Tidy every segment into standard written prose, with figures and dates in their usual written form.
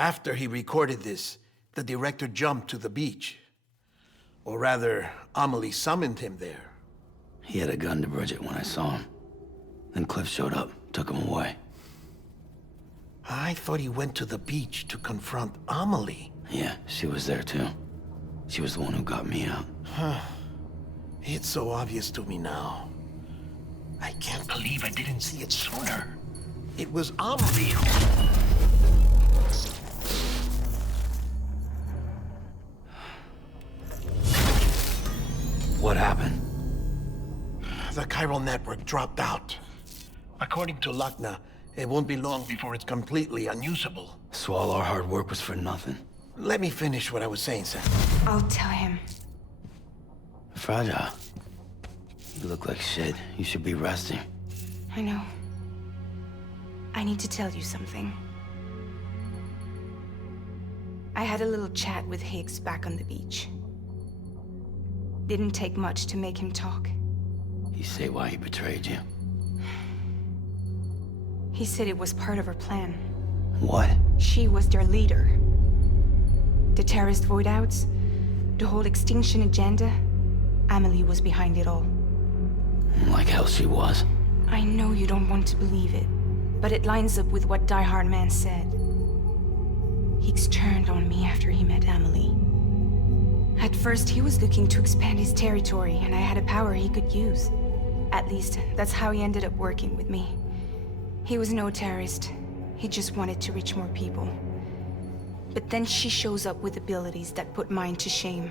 After he recorded this, the director jumped to the beach. Or rather, Amelie summoned him there. He had a gun to Bridget when I saw him. Then Cliff showed up, took him away. I thought he went to the beach to confront Amelie. Yeah, she was there too. She was the one who got me out. It's so obvious to me now. I can't believe I didn't see it sooner. It was Amelie who... What happened? The chiral network dropped out. According to Lakna, it won't be long before it's completely unusable. So all our hard work was for nothing. Let me finish what I was saying, Sam. I'll tell him. Fragile. You look like shit. You should be resting. I know. I need to tell you something. I had a little chat with Higgs back on the beach. Didn't take much to make him talk. You say why he betrayed you? He said it was part of her plan. What? She was their leader. The terrorist void-outs, the whole extinction agenda, Amelie was behind it all. Like hell she was. I know you don't want to believe it, but it lines up with what Die Hard Man said. Higgs turned on me after he met Amelie. At first, he was looking to expand his territory, and I had a power he could use. At least, that's how he ended up working with me. He was no terrorist. He just wanted to reach more people. But then she shows up with abilities that put mine to shame.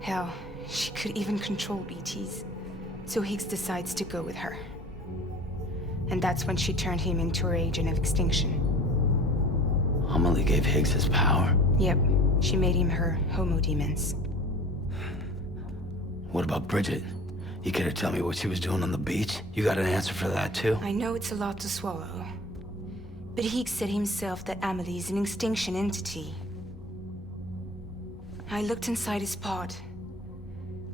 Hell, she could even control BTs. So Higgs decides to go with her. And that's when she turned him into her agent of extinction. Amelie gave Higgs his power? Yep. She made him her homo demons. What about Bridget? You care to tell me what she was doing on the beach? You got an answer for that too? I know it's a lot to swallow. But Higgs said himself that Amelie is an extinction entity. I looked inside his pod,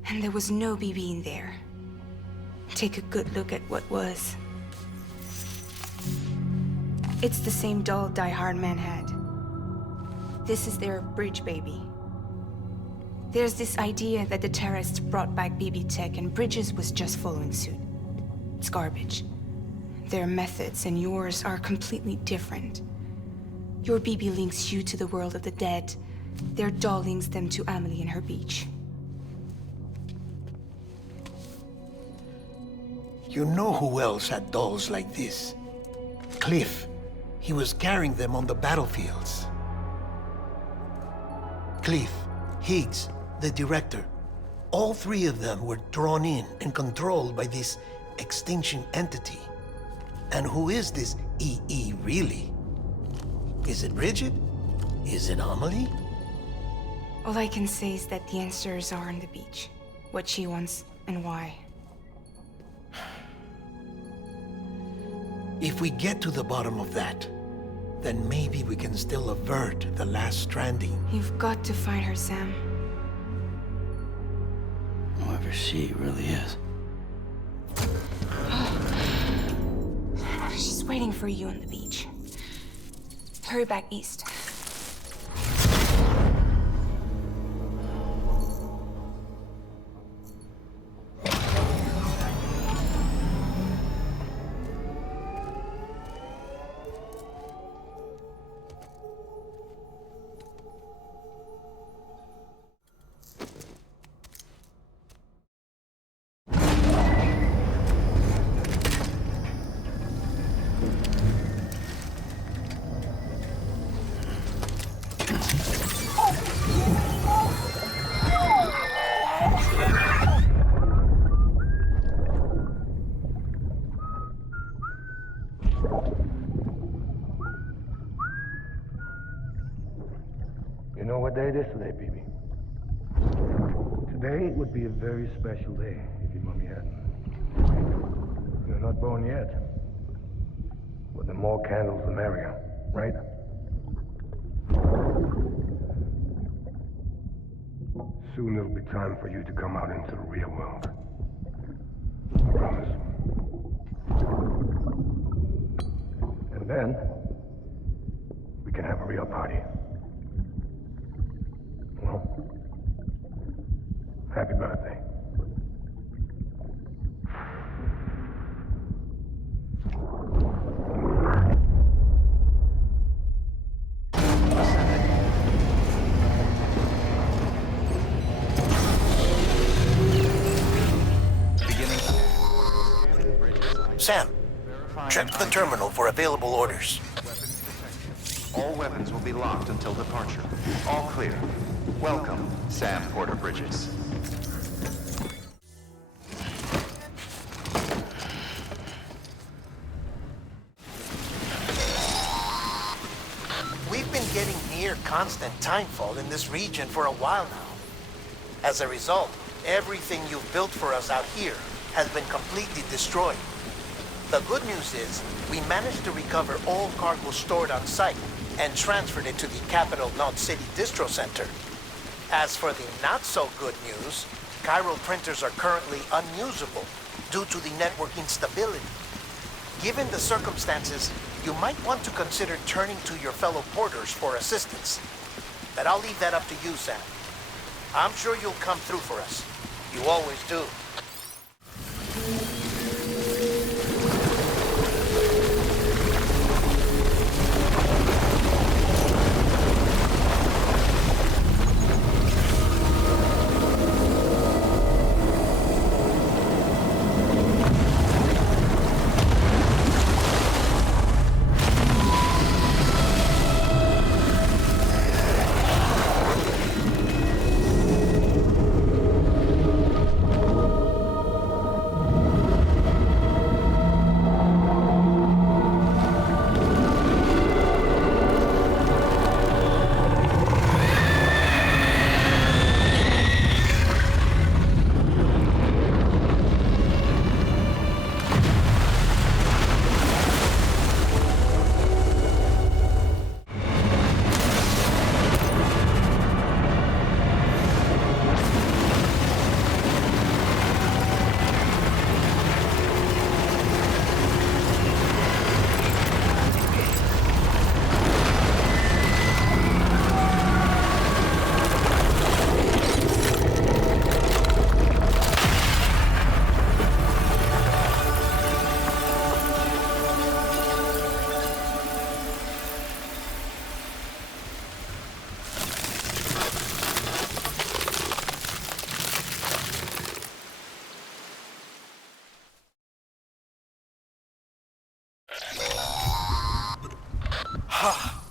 and there was no BB in there. Take a good look at what was. It's the same doll Die Hard Man had. This is their bridge baby. There's this idea that the terrorists brought back BB tech and Bridges was just following suit. It's garbage. Their methods and yours are completely different. Your BB links you to the world of the dead. Their doll links them to Amelie and her beach. You know who else had dolls like this? Cliff. He was carrying them on the battlefields. Cliff, Higgs, the director, all three of them were drawn in and controlled by this extinction entity. And who is this EE really? Is it Bridget? Is it Amelie? All I can say is that the answers are on the beach. What she wants and why. If we get to the bottom of that, then maybe we can still avert the last stranding. You've got to find her, Sam. Whoever she really is. She's waiting for you on the beach. Hurry back east. You know what day it is today, BB? Today would be a very special day if your mommy hadn't. You're not born yet. But the more candles, the merrier, right? Soon it'll be time for you to come out into the real world. I promise. And then, we can have a real party. Sam, check the terminal for available orders. All weapons will be locked until departure. All clear. Welcome, Sam Porter Bridges. We've been getting near constant timefall in this region for a while now. As a result, everything you've built for us out here has been completely destroyed. The good news is, we managed to recover all cargo stored on site and transferred it to the Capital Knot City Distro Center. As for the not-so-good news, chiral printers are currently unusable due to the network instability. Given the circumstances, you might want to consider turning to your fellow porters for assistance. But I'll leave that up to you, Sam. I'm sure you'll come through for us. You always do.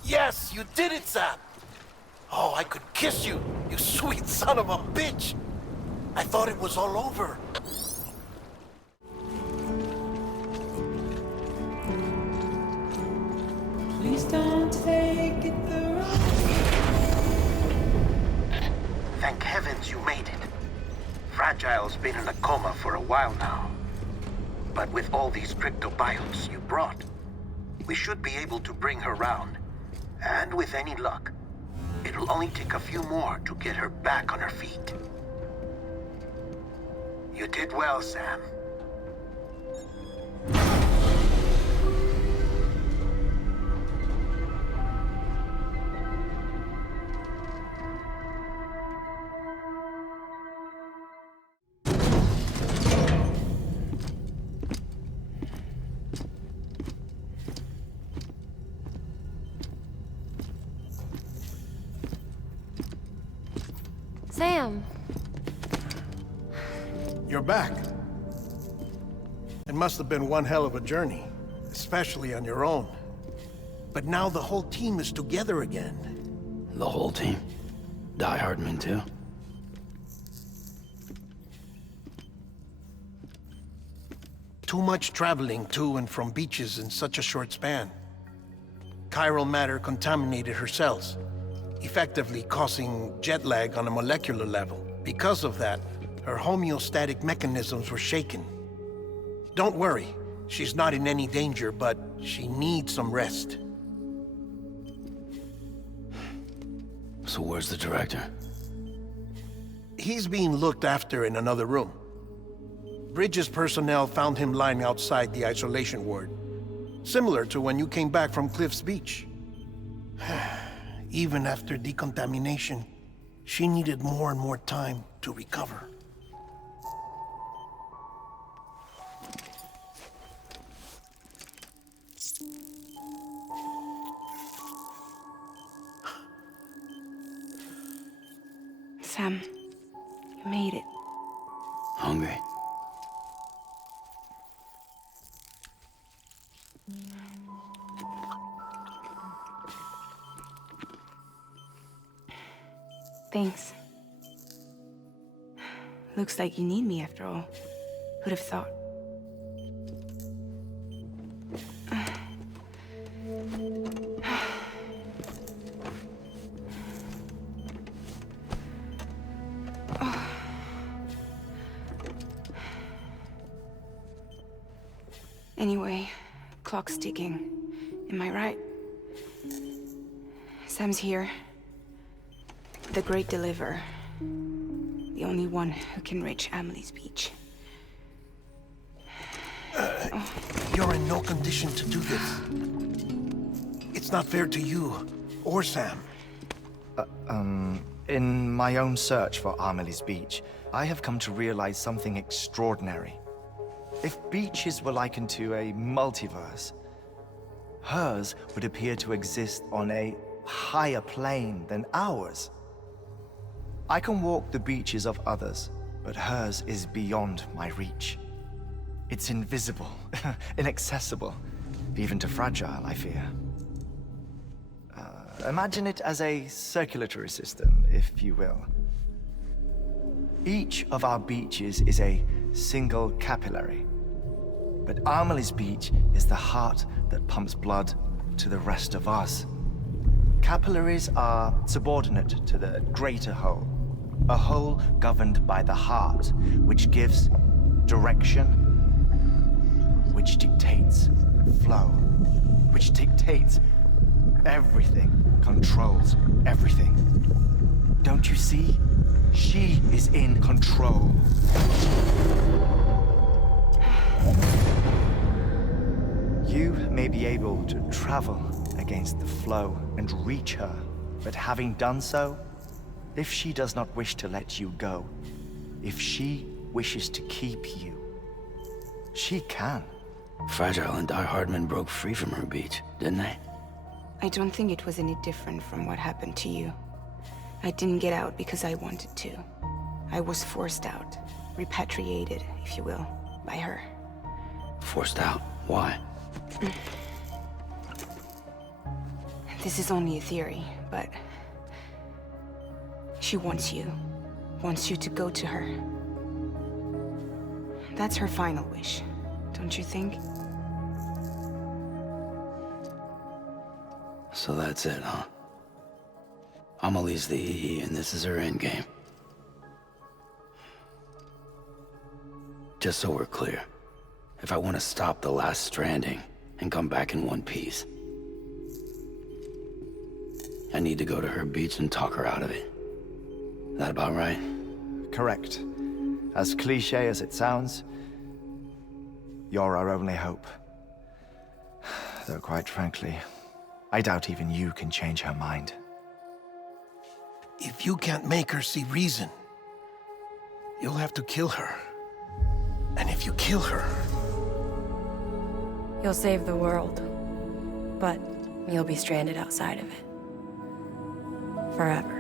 Yes, you did it, Sam! Oh, I could kiss you, you sweet son of a bitch! I thought it was all over. Please don't take it the wrong Thank heavens you made it. Fragile's been in a coma for a while now. But with all these cryptobiotes you brought, we should be able to bring her round. And with any luck, it'll only take a few more to get her back on her feet. You did well, Sam. Sam. You're back. It must have been one hell of a journey, especially on your own. But now the whole team is together again. The whole team? Die Hardman too? Too much traveling to and from beaches in such a short span. Chiral matter contaminated her cells, effectively causing jet lag on a molecular level. Because of that, her homeostatic mechanisms were shaken. Don't worry, she's not in any danger, but she needs some rest. So where's the director? He's being looked after in another room. Bridges personnel found him lying outside the isolation ward, similar to when you came back from Cliff's Beach. Even after decontamination, she needed more and more time to recover. Sam, you made it. Hungry? Thanks. Looks like you need me after all. Who'd have thought? Anyway, clock's ticking. Am I right? Sam's here. The Great Deliverer. The only one who can reach Amelie's beach. You're in no condition to do this. It's not fair to you or Sam. In my own search for Amelie's beach, I have come to realize something extraordinary. If beaches were likened to a multiverse, hers would appear to exist on a higher plane than ours. I can walk the beaches of others, but hers is beyond my reach. It's invisible, inaccessible, even to Fragile, I fear. Imagine it as a circulatory system, if you will. Each of our beaches is a single capillary, but Amelie's beach is the heart that pumps blood to the rest of us. Capillaries are subordinate to the greater whole, a whole governed by the heart, which gives direction, which dictates flow, which dictates everything, controls everything. Don't you see? She is in control. You may be able to travel against the flow and reach her, but having done so, if she does not wish to let you go, if she wishes to keep you, she can. Fragile and Die Hardman broke free from her beach, didn't they? I don't think it was any different from what happened to you. I didn't get out because I wanted to. I was forced out, repatriated, if you will, by her. Forced out? Why? This is only a theory, but she wants you to go to her. That's her final wish, don't you think? So that's it, huh? Amelie's the EE, and this is her endgame. Just so we're clear, if I want to stop the last stranding and come back in one piece, I need to go to her beach and talk her out of it. That about right? Correct. As cliche as it sounds, you're our only hope. Though quite frankly, I doubt even you can change her mind. If you can't make her see reason, you'll have to kill her. And if you kill her... You'll save the world, but you'll be stranded outside of it. Forever.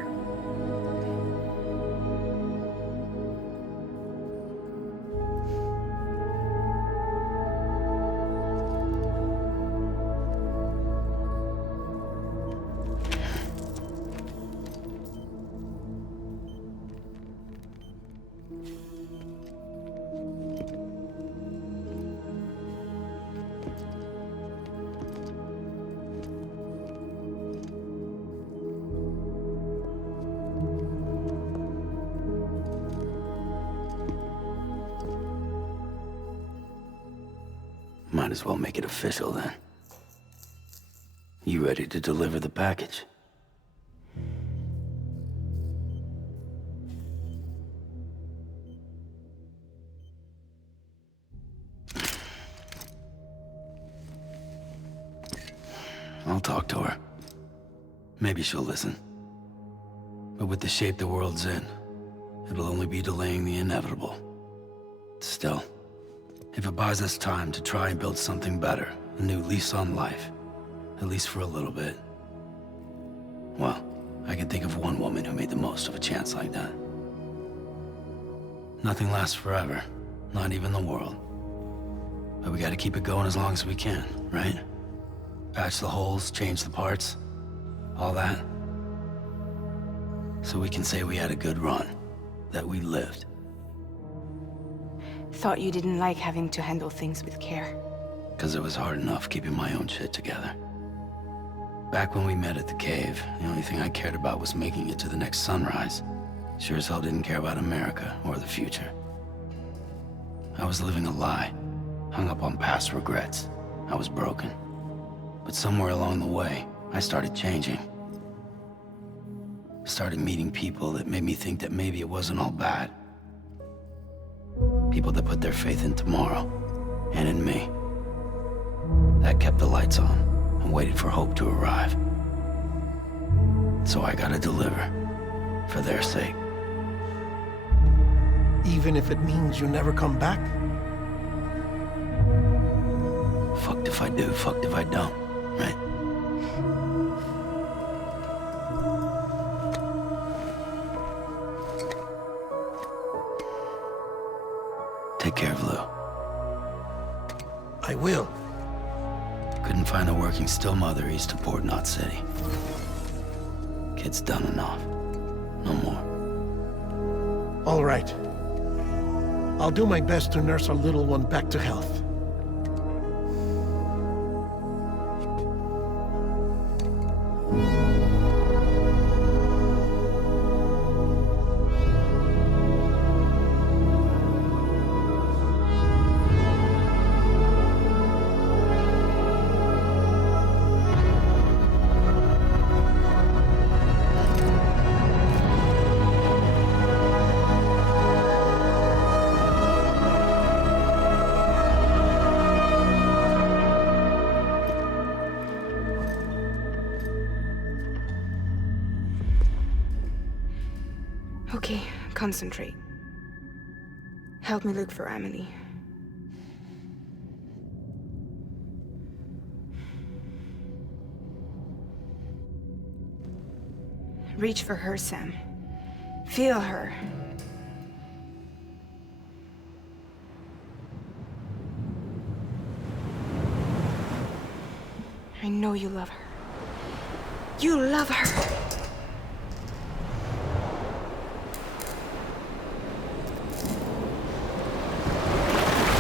Might as well make it official then. You ready to deliver the package? I'll talk to her. Maybe she'll listen. But with the shape the world's in, it'll only be delaying the inevitable. Still, if it buys us time to try and build something better, a new lease on life, at least for a little bit, well, I can think of one woman who made the most of a chance like that. Nothing lasts forever, not even the world. But we gotta keep it going as long as we can, right? Patch the holes, change the parts, all that. So we can say we had a good run. That we lived. Thought you didn't like having to handle things with care. Because it was hard enough keeping my own shit together. Back when we met at the cave, the only thing I cared about was making it to the next sunrise. Sure as hell didn't care about America or the future. I was living a lie, hung up on past regrets. I was broken. But somewhere along the way, I started changing. Started meeting people that made me think that maybe it wasn't all bad. People that put their faith in tomorrow, and in me. That kept the lights on, and waited for hope to arrive. So I gotta deliver, for their sake. Even if it means you never come back? Fucked if I do, fucked if I don't, right? Take care of Lou. I will. Couldn't find a working still mother east of Port Knot City. Kid's done enough. No more. All right. I'll do my best to nurse our little one back to health. Okay, concentrate. Help me look for Amelie. Reach for her, Sam. Feel her. I know you love her. You love her!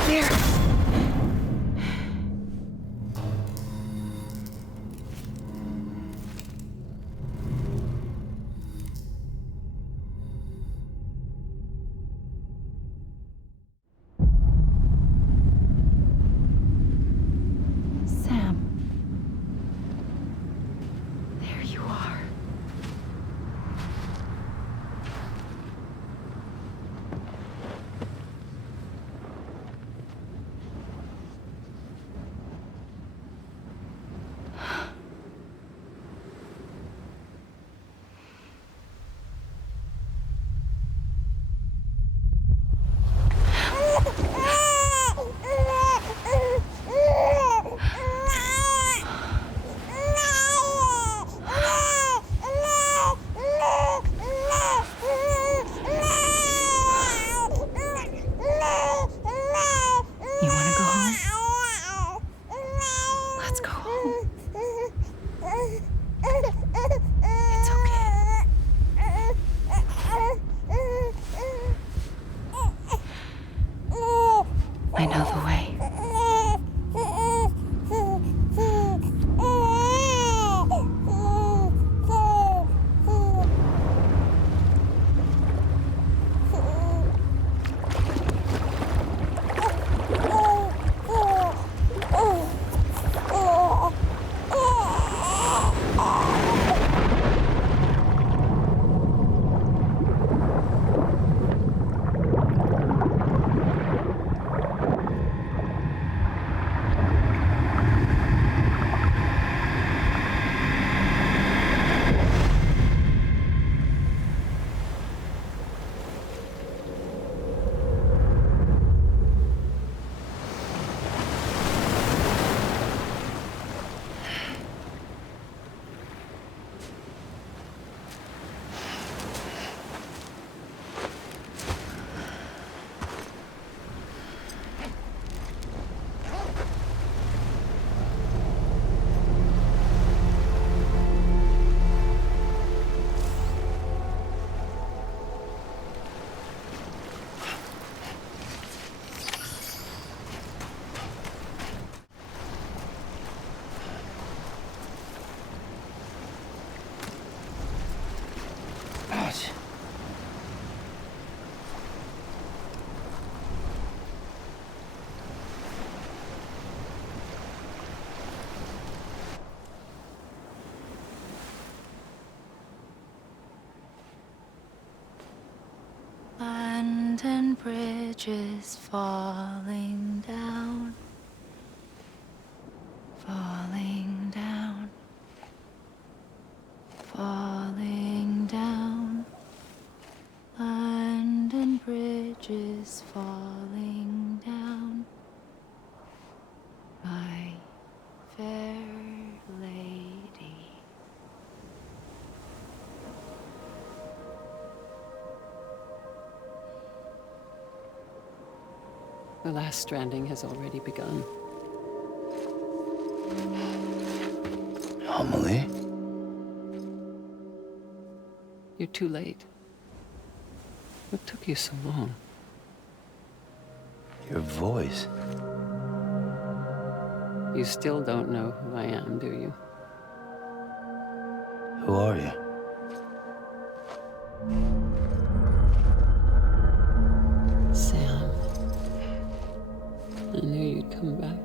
There. Sam. There you are. You want to go home? Let's go home. It's okay. I know the way. bridges falling down, falling down, falling down. London Bridge is falling down, my fair lady. The last stranding has already begun. Amelie? You're too late. What took you so long? Your voice. You still don't know who I am, do you? Who are you? Sam. I knew you'd come back.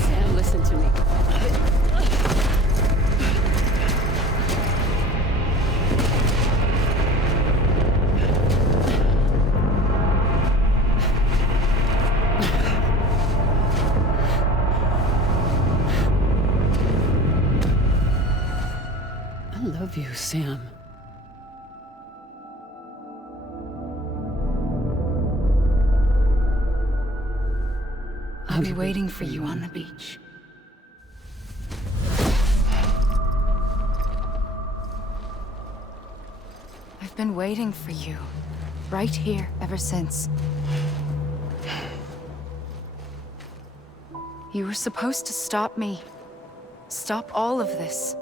Sam, listen to me. I love you, Sam. I'll be waiting for you on the beach. I've been waiting for you, right here, ever since. You were supposed to stop me. Stop all of this.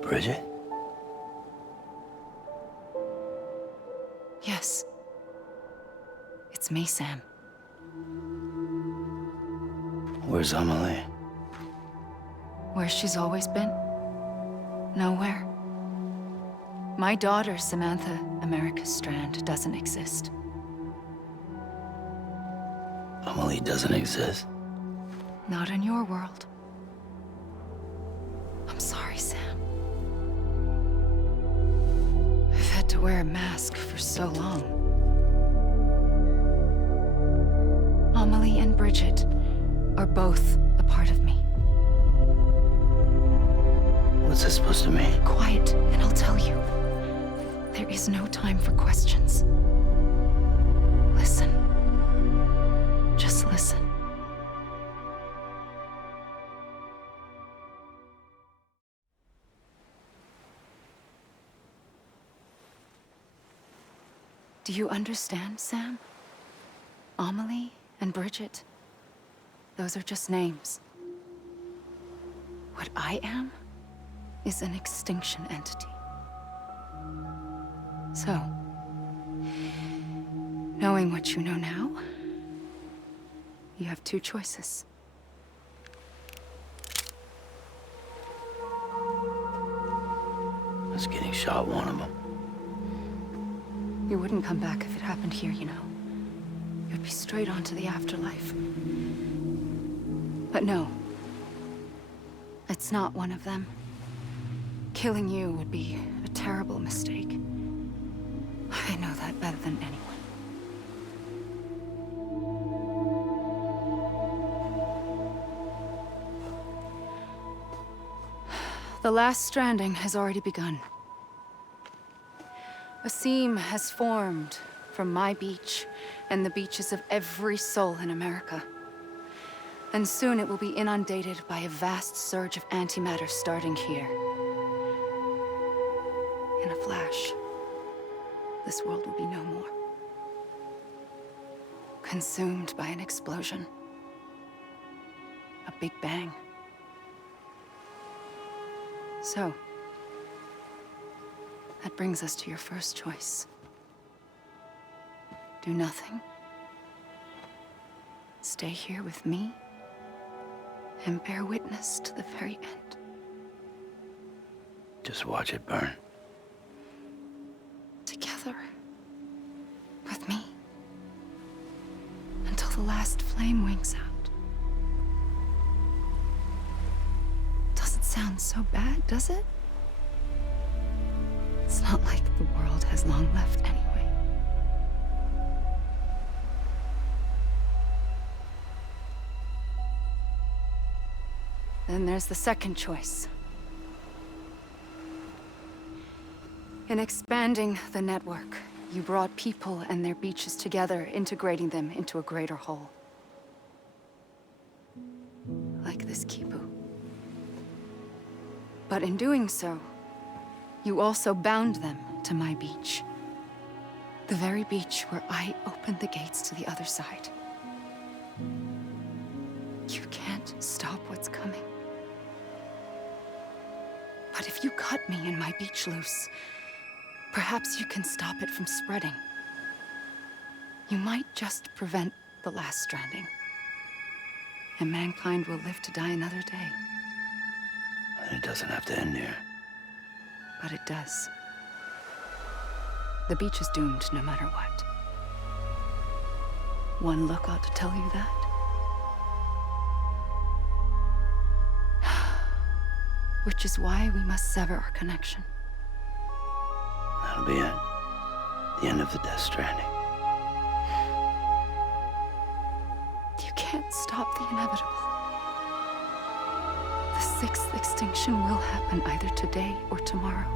Bridget? Yes. It's me, Sam. Where's Amelie? Where she's always been. Nowhere. My daughter, Samantha America Strand, doesn't exist. Amelie doesn't exist? Not in your world. I'm sorry, Sam. I've had to wear a mask for so long. Amelie and Bridget are both a part of me. What's that supposed to mean? Quiet, and I'll tell you. There is no time for questions. Listen. Just listen. Do you understand, Sam? Amelie and Bridget, those are just names. What I am is an extinction entity. So, knowing what you know now, you have two choices. Is getting shot one of them? You wouldn't come back if it happened here, you know. You'd be straight on to the afterlife. But no. It's not one of them. Killing you would be a terrible mistake. I know that better than anyone. The last stranding has already begun. A seam has formed from my beach and the beaches of every soul in America. And soon it will be inundated by a vast surge of antimatter starting here. In a flash, this world will be no more. Consumed by an explosion. A big bang. So, that brings us to your first choice. Do nothing. Stay here with me and bear witness to the very end. Just watch it burn. Together. With me. Until the last flame winks out. Doesn't sound so bad, does it? It's not like the world has long left anyway. Then there's the second choice. In expanding the network, you brought people and their beaches together, integrating them into a greater whole. Like this Kipu. But in doing so, you also bound them to my beach. The very beach where I opened the gates to the other side. You can't stop what's coming. But if you cut me and my beach loose, perhaps you can stop it from spreading. You might just prevent the last stranding. And mankind will live to die another day. And it doesn't have to end here. But it does. The beach is doomed no matter what. One look ought to tell you that. Which is why we must sever our connection. That'll be it. The end of the Death Stranding. You can't stop the inevitable. The sixth extinction will happen either today or tomorrow.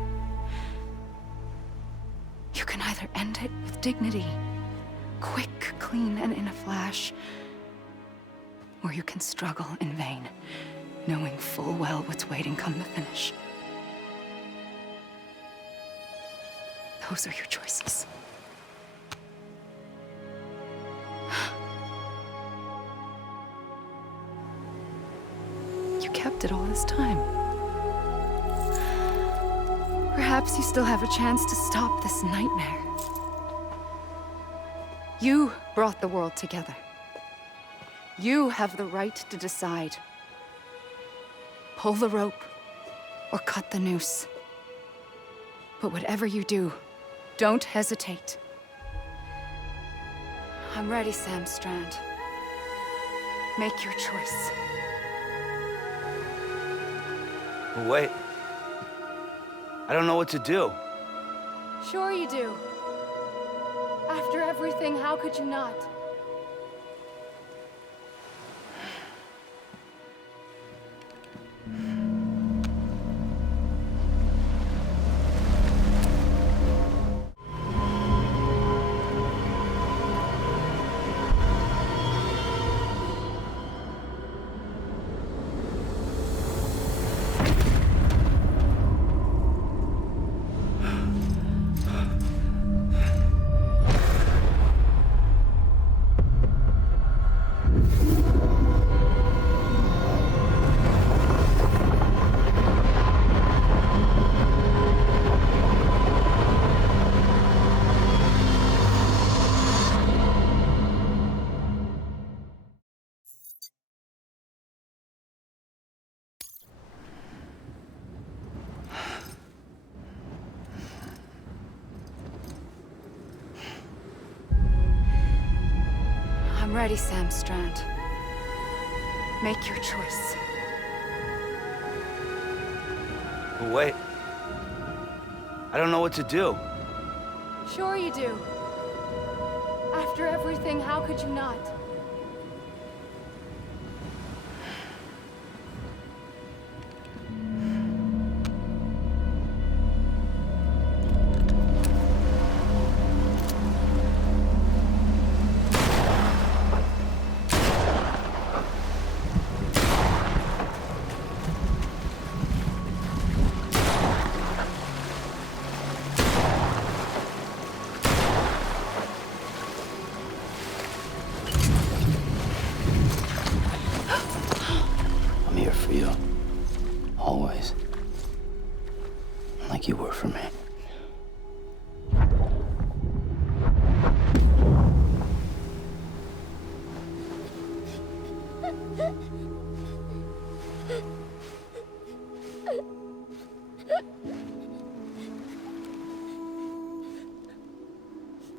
You can either end it with dignity, quick, clean, and in a flash, or you can struggle in vain, knowing full well what's waiting come the finish. Those are your choices. You kept it all this time. Perhaps you still have a chance to stop this nightmare. You brought the world together. You have the right to decide. Pull the rope or cut the noose. But whatever you do, don't hesitate. I'm ready, Sam Strand. Make your choice. But wait. I don't know what to do. Sure you do. After everything, how could you not? I'm ready, Sam Strand. Make your choice. But wait. I don't know what to do. Sure you do. After everything, how could you not?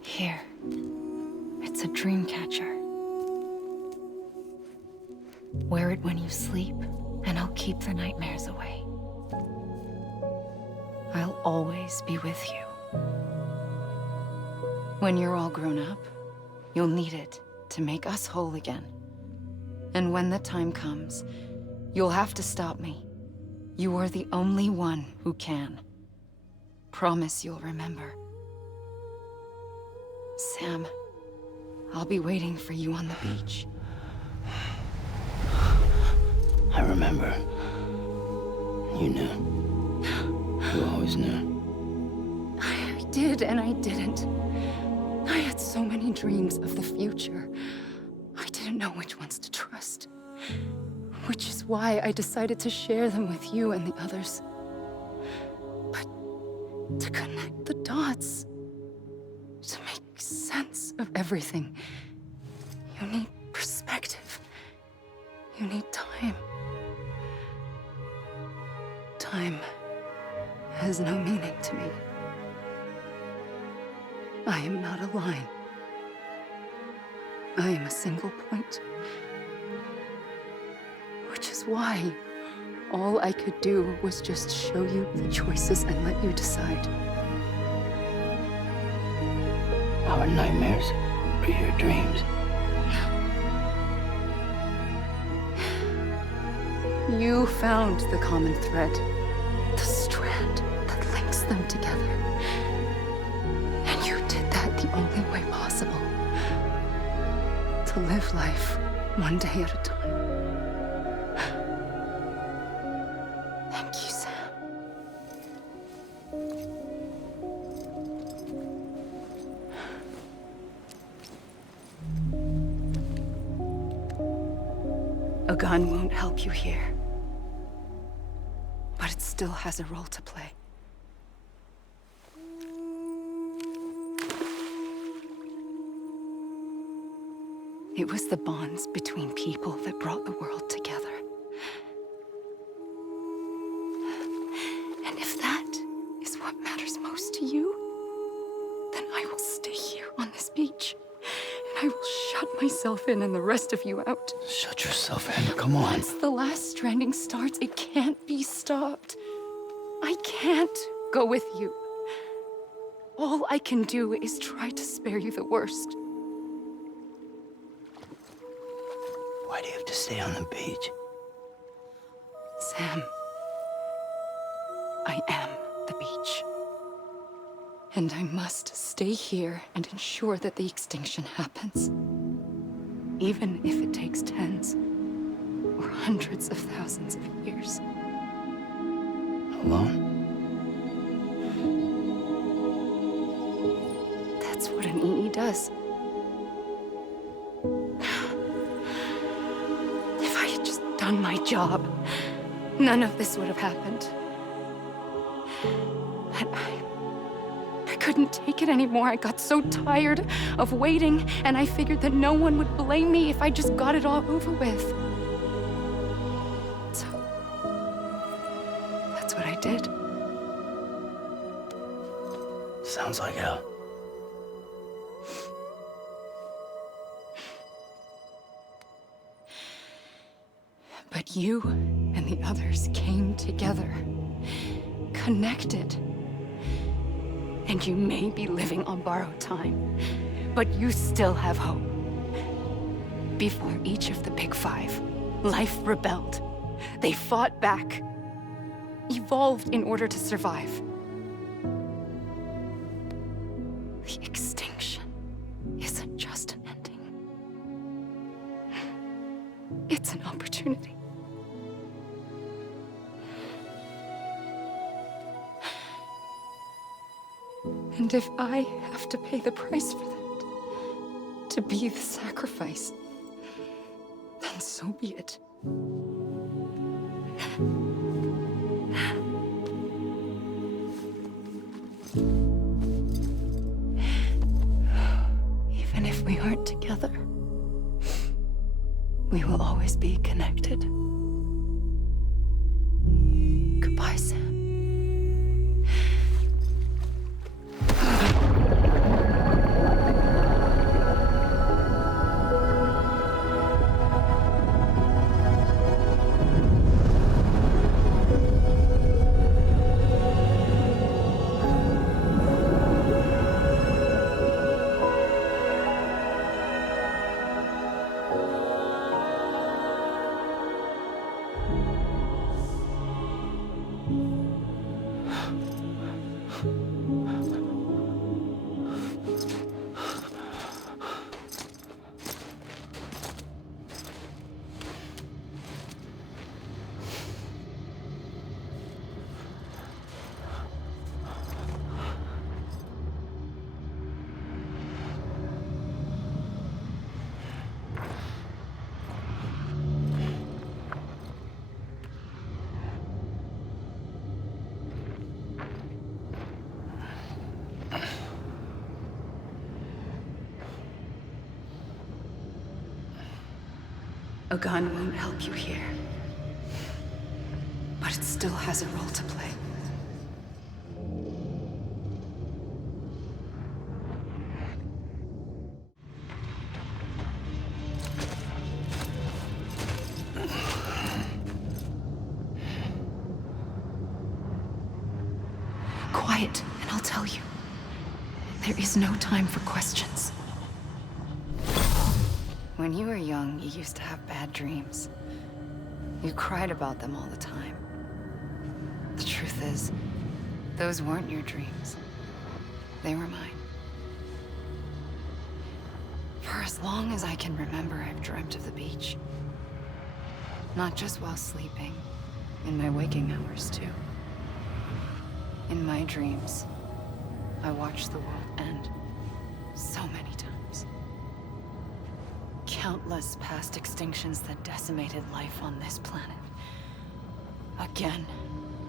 Here. It's a dream catcher. Wear it when you sleep, and I'll keep the nightmares away. I'll always be with you. When you're all grown up, you'll need it to make us whole again. And when the time comes, you'll have to stop me. You are the only one who can. Promise you'll remember. Sam, I'll be waiting for you on the beach. I remember. You knew. You always knew. I did and I didn't. I had so many dreams of the future. I didn't know which ones to trust. Which is why I decided to share them with you and the others. But to connect the dots, to make sense of everything, you need perspective. You need time. Time has no meaning to me. I am not a line. I am a single point. Which is why all I could do was just show you the choices and let you decide. Our nightmares are your dreams. You found the common thread, the strand that links them together. And you did that the only way possible. To live life one day at a time. Thank you, Sam. A gun won't help you here. But it still has a role to play. It was the bonds between people that brought the world together. And if that is what matters most to you, then I will stay here on this beach. And I will shut myself in and the rest of you out. Shut yourself in, come on. Once the last stranding starts, it can't be stopped. I can't go with you. All I can do is try to spare you the worst. Why do you have to stay on the beach? Sam, I am the beach. And I must stay here and ensure that the extinction happens. Even if it takes tens or hundreds of thousands of years. Alone? That's what an EE does. If I had just done my job, none of this would have happened. But I couldn't take it anymore. I got so tired of waiting, and I figured that no one would blame me if I just got it all over with. So, that's what I did. Sounds like hell. But you and the others came together, connected. And you may be living on borrowed time, but you still have hope. Before each of the Big Five, life rebelled. They fought back, evolved in order to survive. The extinction isn't just an ending. It's an opportunity. And if I have to pay the price for that, to be the sacrifice, then so be it. Even if we aren't together, We will always be connected. Goodbye, Sam. A gun won't help you here. But it still has a role to play. Quiet, and I'll tell you. There is no time for questions. When you were young, you used to have bad dreams. You cried about them all the time. The truth is, those weren't your dreams. They were mine. For as long as I can remember, I've dreamt of the beach. Not just while sleeping, in my waking hours too. In my dreams, I watched the world end so many times. Countless past extinctions that decimated life on this planet. Again,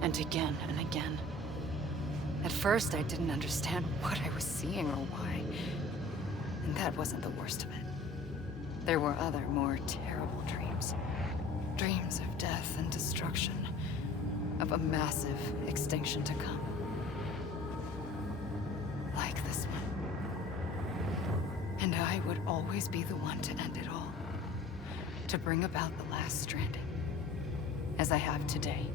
and again, and again. At first, I didn't understand what I was seeing or why. And that wasn't the worst of it. There were other, more terrible dreams. Dreams of death and destruction. Of a massive extinction to come. Like this one. And I would always be the one to end it all. To bring about the last stranding. As I have today.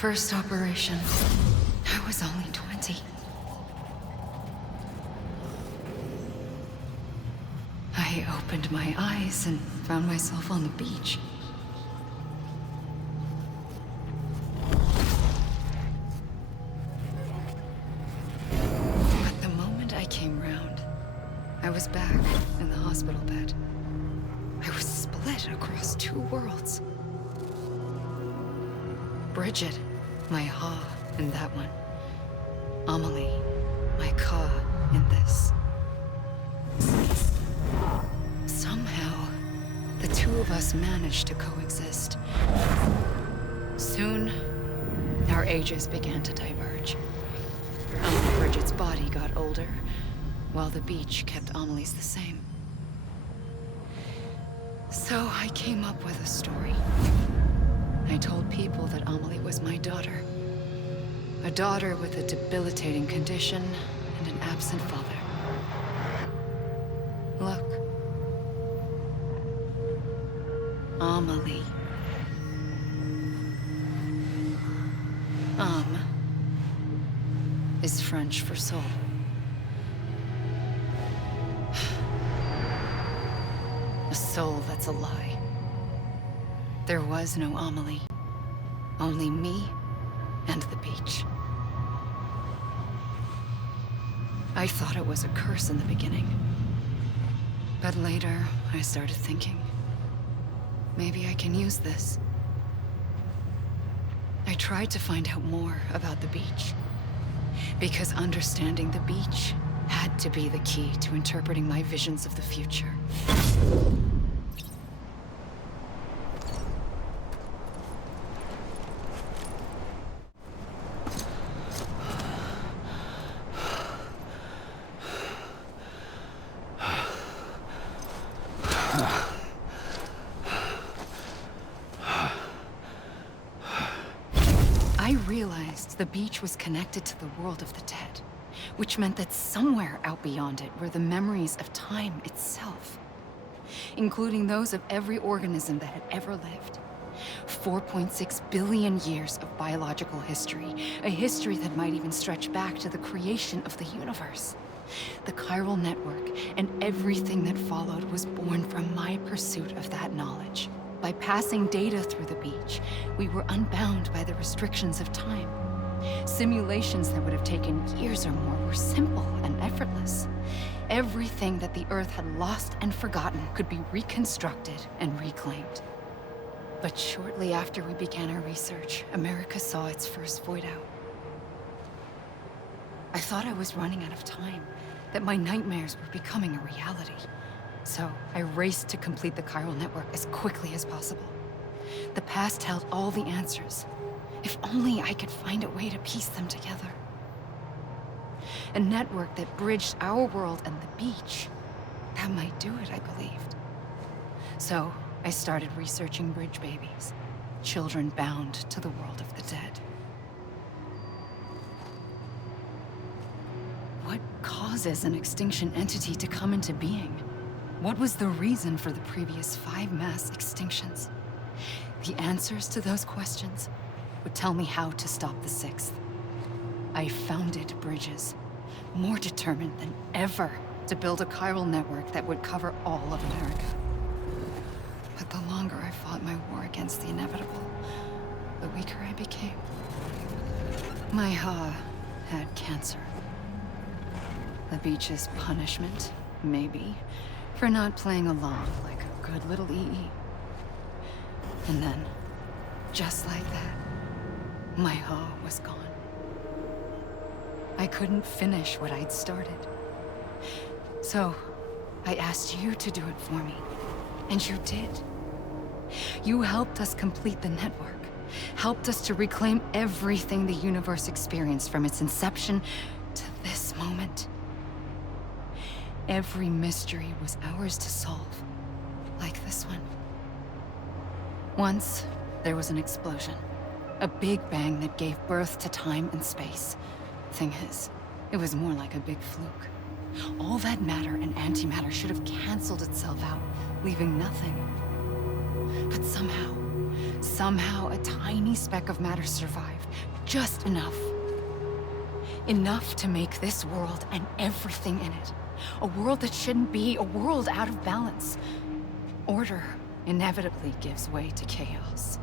First operation, I was only 20. I opened my eyes and found myself on the beach. But the moment I came round, I was back in the hospital bed. I was split across two worlds. Bridget, my ha in that one. Amelie, my ka in this. Somehow, the two of us managed to coexist. Soon, our ages began to diverge. Only Bridget's body got older, while the beach kept Amelie's the same. So I came up with a story. I told people that Amelie was my daughter. A daughter with a debilitating condition and an absent father. Look. Amelie. Is French for soul. A soul that's a lie. There was no Amelie. Only me and the beach. I thought it was a curse in the beginning. But later, I started thinking, maybe I can use this. I tried to find out more about the beach. Because understanding the beach had to be the key to interpreting my visions of the future. I realized the beach was connected to the world of the dead, which meant that somewhere out beyond it were the memories of time itself, including those of every organism that had ever lived. 4.6 billion years of biological history, a history that might even stretch back to the creation of the universe. The chiral network and everything that followed was born from my pursuit of that knowledge. By passing data through the beach, we were unbound by the restrictions of time. Simulations that would have taken years or more were simple and effortless. Everything that the Earth had lost and forgotten could be reconstructed and reclaimed. But shortly after we began our research, America saw its first void out. I thought I was running out of time, that my nightmares were becoming a reality. So I raced to complete the chiral network as quickly as possible. The past held all the answers. If only I could find a way to piece them together. A network that bridged our world and the beach. That might do it, I believed. So I started researching bridge babies, children bound to the world of the dead. What causes an extinction entity to come into being? What was the reason for the previous 5 mass extinctions? The answers to those questions would tell me how to stop the 6th. I founded bridges, more determined than ever to build a chiral network that would cover all of America. But the longer I fought my war against the inevitable, the weaker I became. My Ha had cancer. The beach's punishment, maybe, for not playing along like a good little EE. And then, just like that, my Ha was gone. I couldn't finish what I'd started. So, I asked you to do it for me, and you did. You helped us complete the network, helped us to reclaim everything the universe experienced from its inception to this moment. Every mystery was ours to solve, like this one. Once, there was an explosion. A big bang that gave birth to time and space. Thing is, it was more like a big fluke. All that matter and antimatter should have canceled itself out, leaving nothing. But somehow a tiny speck of matter survived. Just enough. Enough to make this world and everything in it. A world that shouldn't be, a world out of balance. Order inevitably gives way to chaos.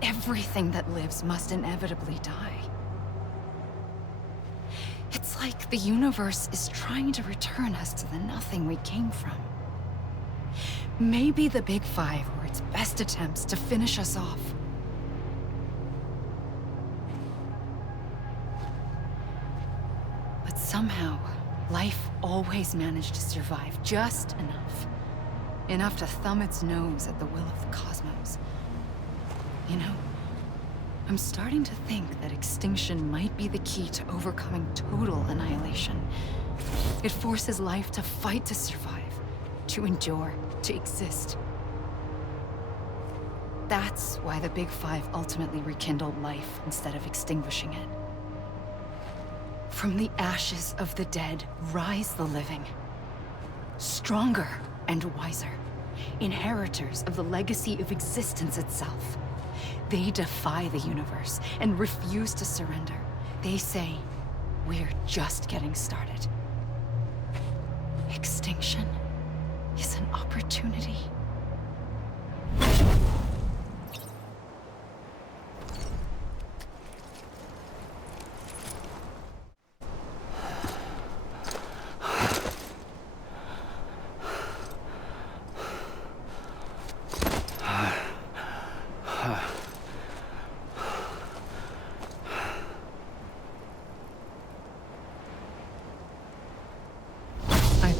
Everything that lives must inevitably die. It's like the universe is trying to return us to the nothing we came from. Maybe the Big Five were its best attempts to finish us off. But somehow, life always managed to survive just enough. Enough to thumb its nose at the will of the cosmos. You know, I'm starting to think that extinction might be the key to overcoming total annihilation. It forces life to fight to survive, to endure, to exist. That's why the Big Five ultimately rekindled life instead of extinguishing it. From the ashes of the dead, rise the living. Stronger and wiser. Inheritors of the legacy of existence itself. They defy the universe and refuse to surrender. They say, we're just getting started. Extinction is an opportunity.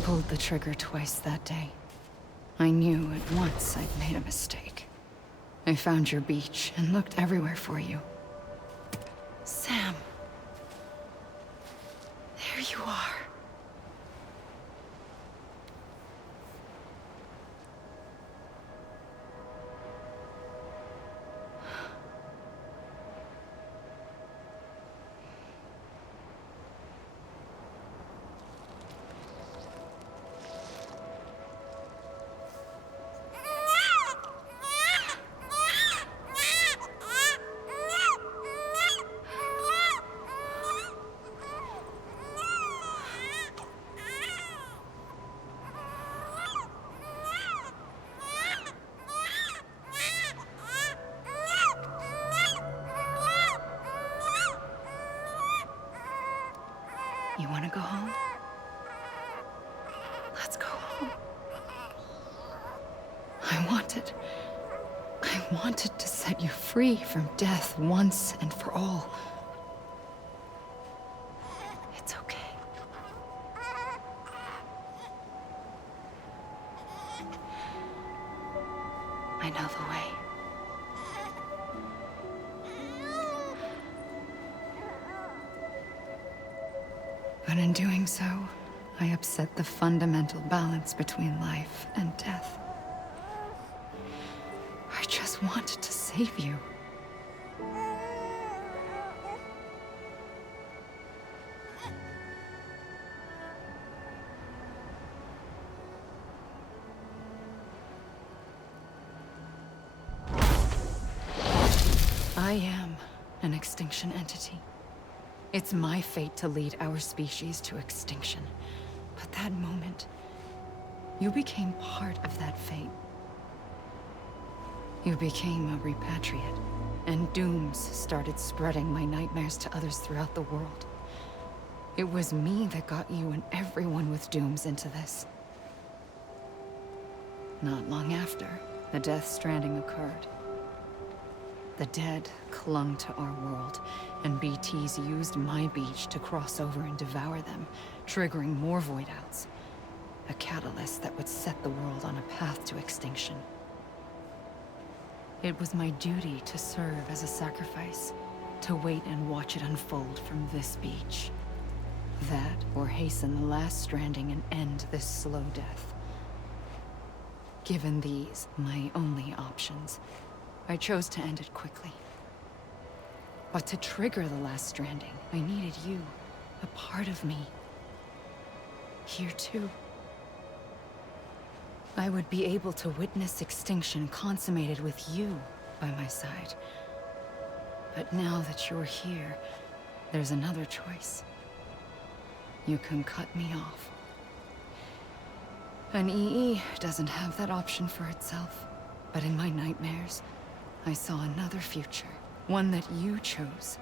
pulled the trigger twice that day. I knew at once I'd made a mistake. I found your beach and looked everywhere for you. Sam. There you are. You want to go home? Let's go home. I wanted to set you free from death once and for all. It's okay. I know the way. But in doing so, I upset the fundamental balance between life and death. I just wanted to save you. I am an extinction entity. It's my fate to lead our species to extinction. But that moment, you became part of that fate. You became a repatriate, and dooms started spreading my nightmares to others throughout the world. It was me that got you and everyone with dooms into this. Not long after, the Death Stranding occurred. The dead clung to our world, and BTs used my beach to cross over and devour them, triggering more void outs. A catalyst that would set the world on a path to extinction. It was my duty to serve as a sacrifice, to wait and watch it unfold from this beach. That, or hasten the last stranding and end this slow death. Given these, my only options, I chose to end it quickly. But to trigger the last stranding, I needed you, a part of me. Here too. I would be able to witness extinction consummated with you by my side. But now that you're here, there's another choice. You can cut me off. An EE doesn't have that option for itself. But in my nightmares, I saw another future. One that you chose.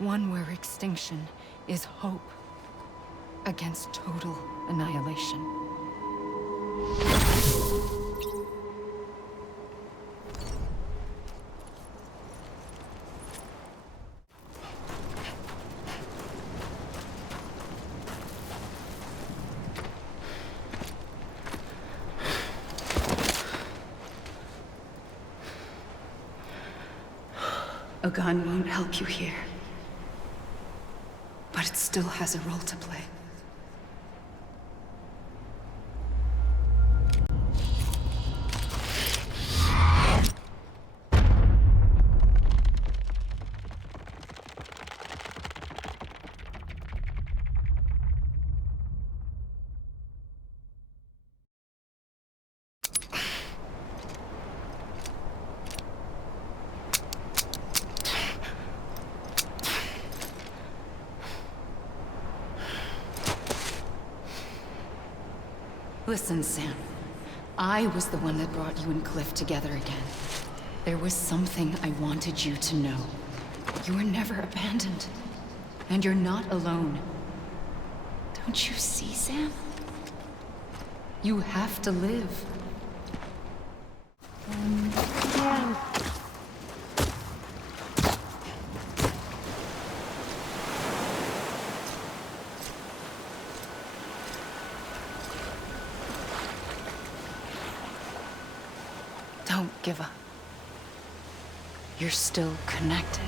One where extinction is hope against total annihilation. A gun won't help you here. But it still has a role to play. Listen, Sam. I was the one that brought you and Cliff together again. There was something I wanted you to know. You were never abandoned. And you're not alone. Don't you see, Sam? You have to live. give up. You're still connected.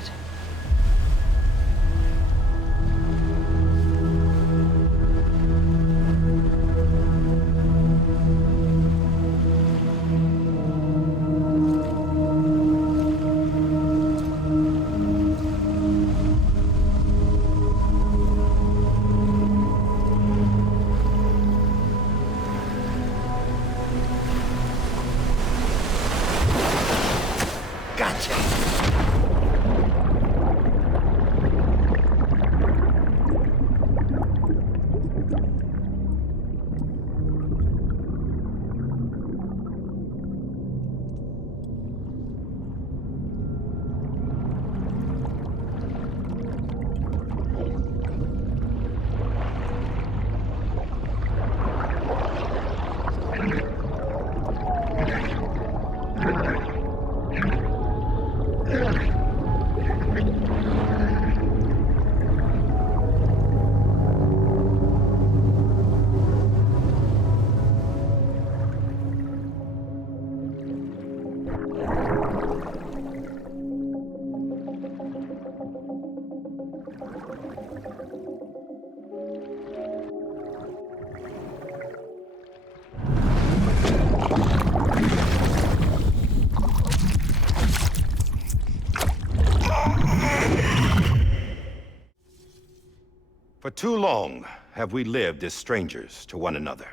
For too long have we lived as strangers to one another,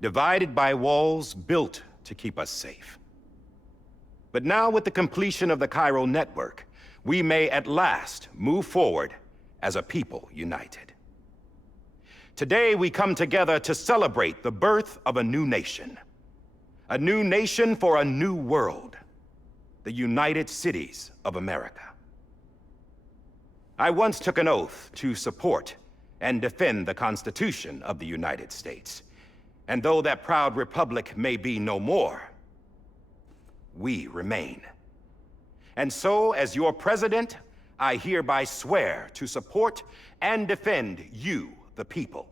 divided by walls built to keep us safe. But now, with the completion of the chiral network, we may at last move forward as a people united. Today, we come together to celebrate the birth of a new nation for a new world, the United Cities of America. I once took an oath to support and defend the Constitution of the United States. And though that proud republic may be no more, we remain. And so, as your president, I hereby swear to support and defend you, the people.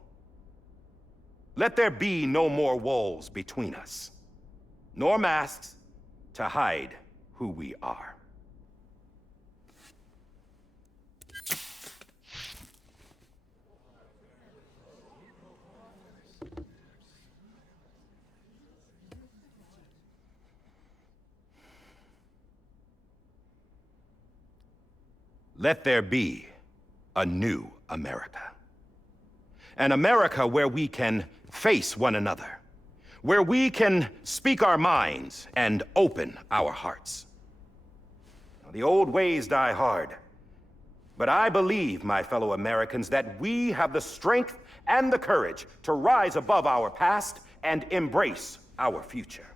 Let there be no more walls between us, nor masks to hide who we are. Let there be a new America. An America where we can face one another, where we can speak our minds and open our hearts. Now, the old ways die hard, but I believe, my fellow Americans, that we have the strength and the courage to rise above our past and embrace our future.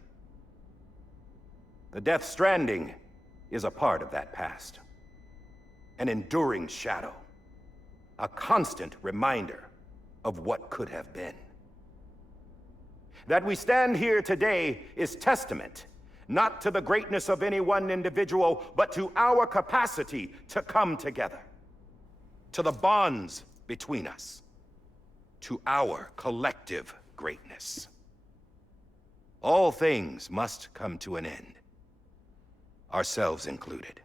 The Death Stranding is a part of that past. An enduring shadow, a constant reminder of what could have been. That we stand here today is testament, not to the greatness of any one individual, but to our capacity to come together, to the bonds between us, to our collective greatness. All things must come to an end, ourselves included.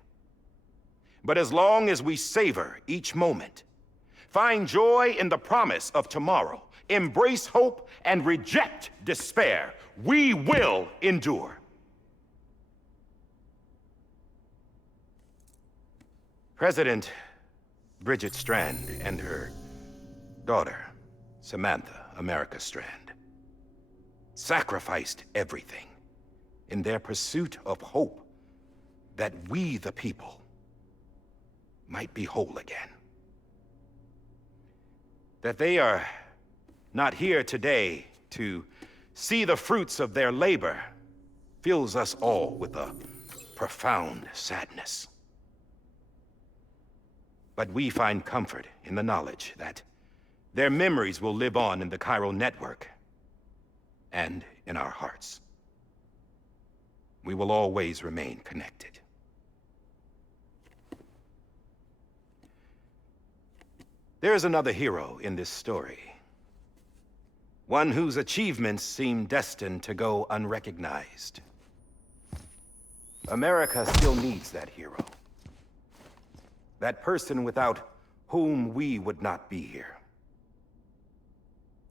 But as long as we savor each moment, find joy in the promise of tomorrow, embrace hope, and reject despair, we will endure. President Bridget Strand and her daughter, Samantha America Strand, sacrificed everything in their pursuit of hope that we, the people, might be whole again. That they are not here today to see the fruits of their labor fills us all with a profound sadness. But we find comfort in the knowledge that their memories will live on in the chiral network and in our hearts. We will always remain connected. There's another hero in this story. One whose achievements seem destined to go unrecognized. America still needs that hero. That person without whom we would not be here.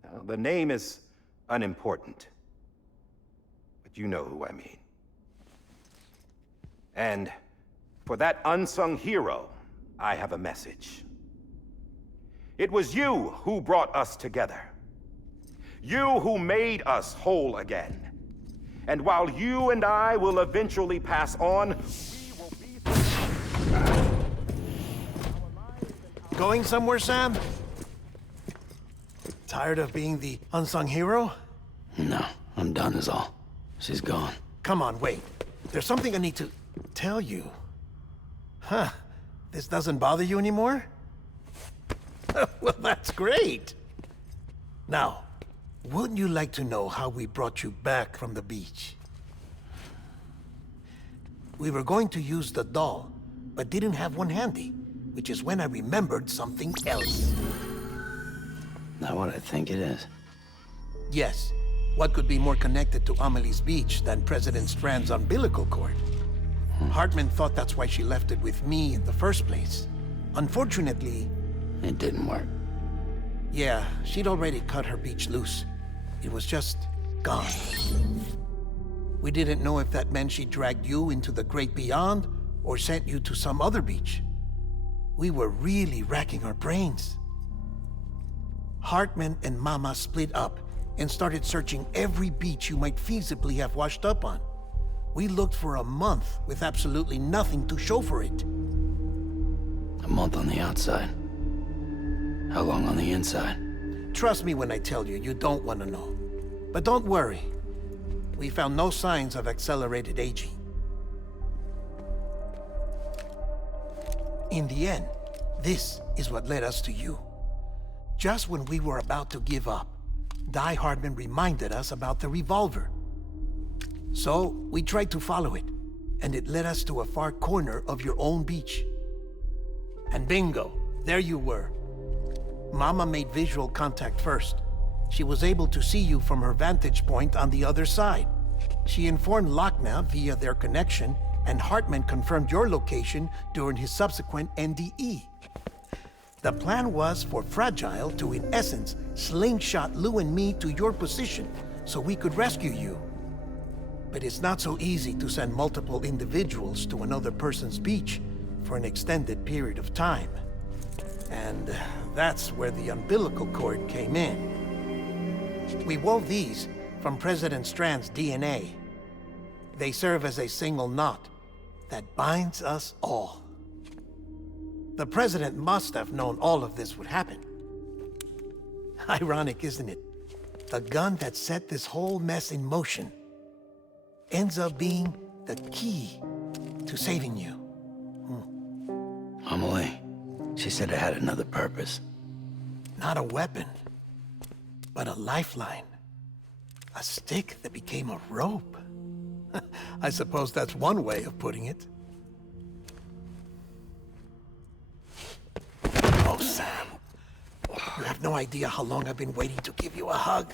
Now, the name is unimportant, but you know who I mean. And for that unsung hero, I have a message. It was you who brought us together. You who made us whole again. And while you and I will eventually pass on, we will be... Going somewhere, Sam? Tired of being the unsung hero? No, I'm done is all. She's gone. Come on, wait. There's something I need to tell you. Huh. This doesn't bother you anymore? Well, that's great. Now, wouldn't you like to know how we brought you back from the beach? We were going to use the doll, but didn't have one handy, which is when I remembered something else. Not what I think it is. Yes. What could be more connected to Amelie's beach than President Strand's umbilical cord? Hartman thought that's why she left it with me in the first place. Unfortunately... It didn't work. Yeah, she'd already cut her beach loose. It was just gone. We didn't know if that meant she dragged you into the great beyond or sent you to some other beach. We were really racking our brains. Hartman and Mama split up and started searching every beach you might feasibly have washed up on. We looked for a month with absolutely nothing to show for it. A month on the outside. How long on the inside? Trust me when I tell you, you don't want to know. But don't worry. We found no signs of accelerated aging. In the end, this is what led us to you. Just when we were about to give up, Die Hardman reminded us about the revolver. So, we tried to follow it, and it led us to a far corner of your own beach. And bingo, there you were. Mama made visual contact first. She was able to see you from her vantage point on the other side. She informed Lochna via their connection, and Hartman confirmed your location during his subsequent NDE. The plan was for Fragile to, in essence, slingshot Lou and me to your position so we could rescue you. But it's not so easy to send multiple individuals to another person's beach for an extended period of time. And that's where the umbilical cord came in. We wove these from President Strand's DNA. They serve as a single knot that binds us all. The President must have known all of this would happen. Ironic, isn't it? The gun that set this whole mess in motion ends up being the key to saving you. Amelie, she said it had another purpose. Not a weapon, but a lifeline. A stick that became a rope. I suppose that's one way of putting it. Oh, Sam. You have no idea how long I've been waiting to give you a hug.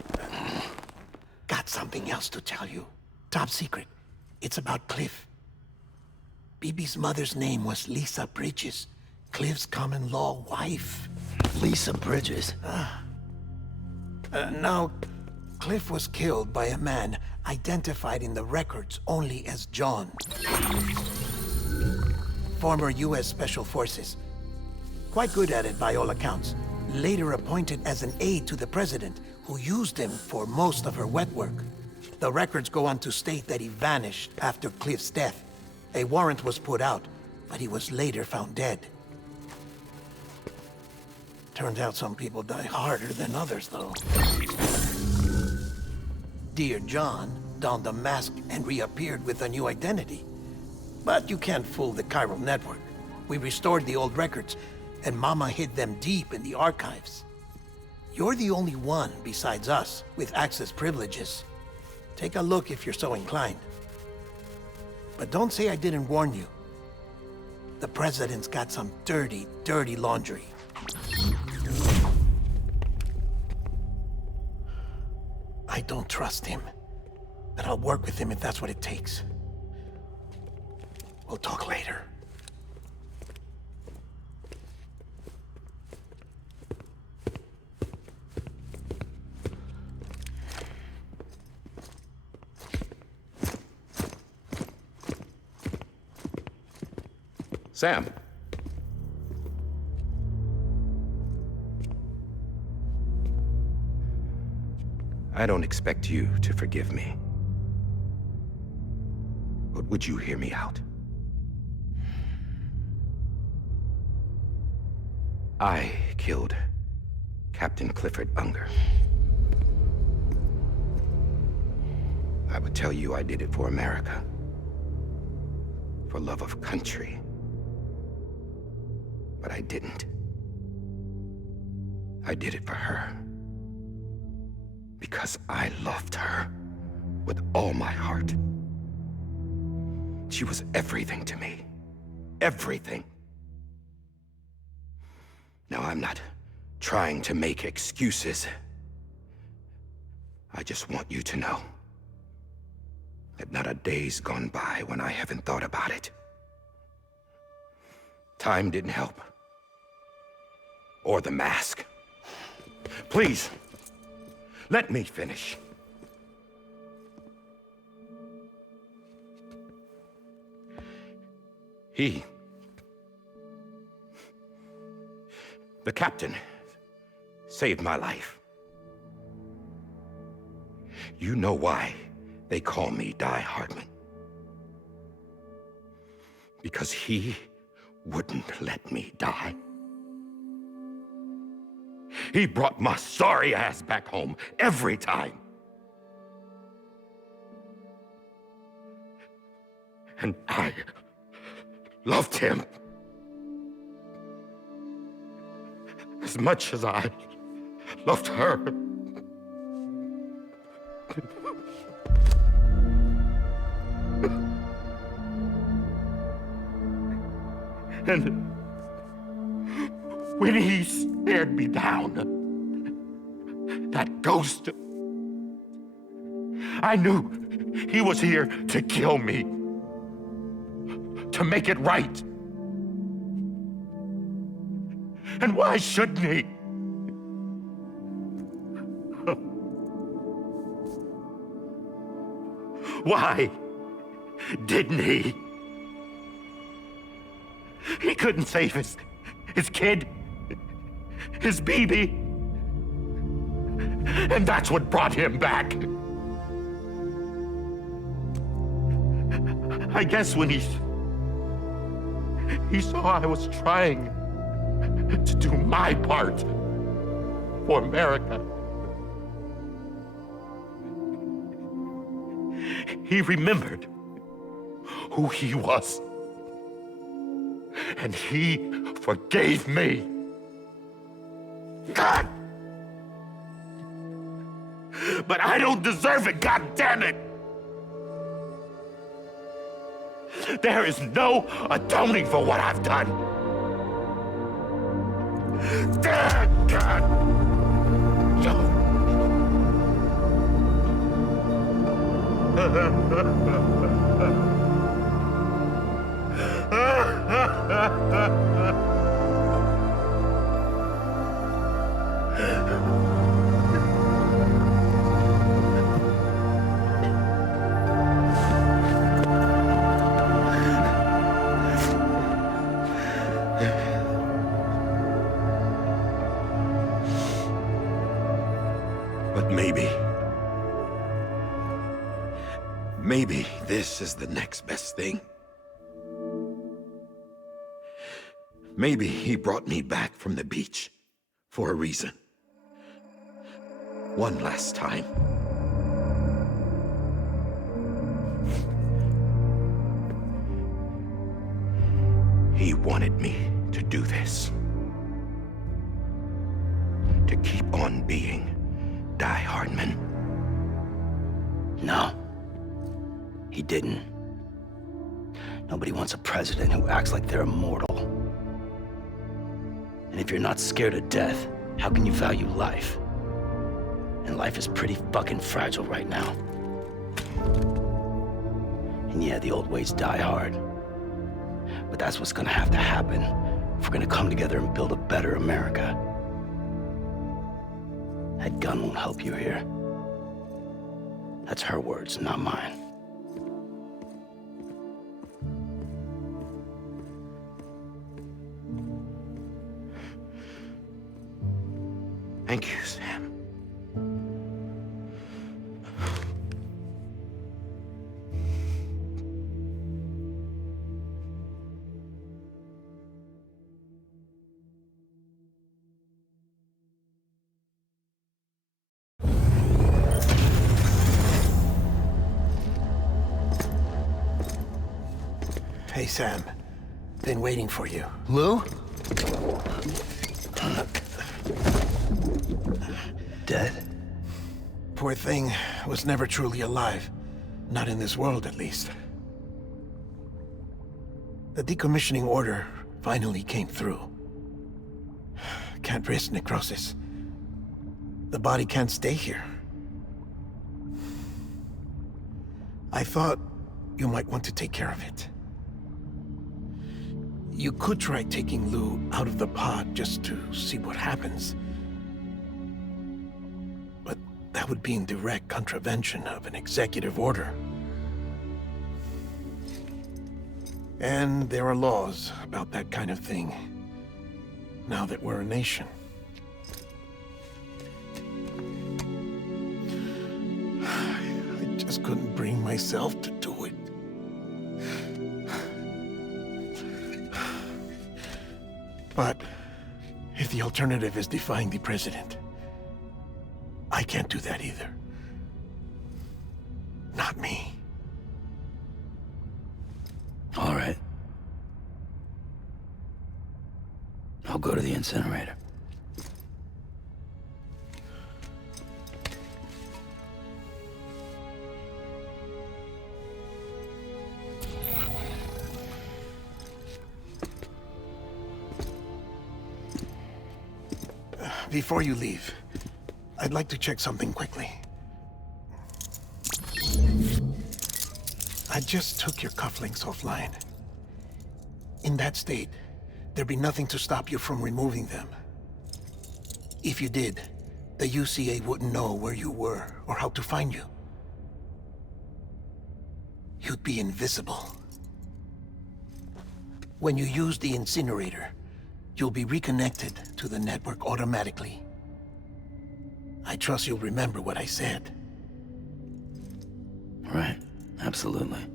Got something else to tell you. Top secret. It's about Cliff. BB's mother's name was Lisa Bridges, Cliff's common-law wife. Lisa Bridges? Now, Cliff was killed by a man identified in the records only as John. Former U.S. Special Forces. Quite good at it by all accounts. Later appointed as an aide to the president, who used him for most of her wet work. The records go on to state that he vanished after Cliff's death. A warrant was put out, but he was later found dead. Turns out some people die harder than others, though. Dear John donned a mask and reappeared with a new identity. But you can't fool the chiral network. We restored the old records, and Mama hid them deep in the archives. You're the only one, besides us, with access privileges. Take a look if you're so inclined. But don't say I didn't warn you. The President's got some dirty, dirty laundry. I don't trust him, but I'll work with him if that's what it takes. We'll talk later. Sam. I don't expect you to forgive me. But would you hear me out? I killed Captain Clifford Unger. I would tell you I did it for America. For love of country. But I didn't. I did it for her. Because I loved her with all my heart. She was everything to me. Everything. Now, I'm not trying to make excuses. I just want you to know that not a day's gone by when I haven't thought about it. Time didn't help. Or the mask. Please, let me finish. The captain, saved my life. You know why they call me Die Hardman. Because he wouldn't let me die. He brought my sorry ass back home every time. And I loved him as much as I loved her. And when he stared me down, that ghost, I knew he was here to kill me, to make it right. And why shouldn't he? Why didn't he? He couldn't save his kid, his baby. And that's what brought him back. I guess when he saw I was trying to do my part for America, he remembered who he was. And he forgave me. God! But I don't deserve it, God damn it! There is no atoning for what I've done. Damn, God! But maybe this is the next best thing. Maybe he brought me back from the beach for a reason. One last time. He wanted me to do this. To keep on being Die Hardman. No. He didn't. Nobody wants a president who acts like they're immortal. And if you're not scared of death, how can you value life? And life is pretty fucking fragile right now. And yeah, the old ways die hard. But that's what's gonna have to happen if we're gonna come together and build a better America. That gun won't help you here. That's her words, not mine. Thank you, Sam. Hey, Sam. Been waiting for you. Lou? Dead? Poor thing was never truly alive. Not in this world, at least. The decommissioning order finally came through. Can't risk necrosis. The body can't stay here. I thought you might want to take care of it. You could try taking Lou out of the pod just to see what happens. But that would be in direct contravention of an executive order. And there are laws about that kind of thing, now that we're a nation. I just couldn't bring myself to do it. But if the alternative is defying the president, I can't do that either. Not me. All right. I'll go to the incinerator. Before you leave, I'd like to check something quickly. I just took your cufflinks offline. In that state, there'd be nothing to stop you from removing them. If you did, the UCA wouldn't know where you were or how to find you. You'd be invisible. When you use the incinerator, you'll be reconnected to the network automatically. I trust you'll remember what I said. Right, absolutely.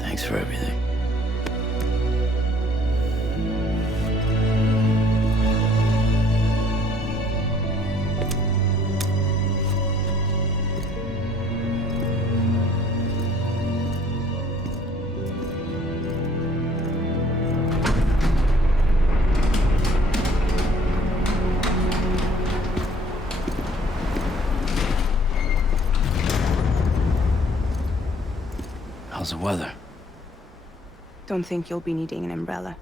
Thanks for everything. How's the weather? Don't think you'll be needing an umbrella.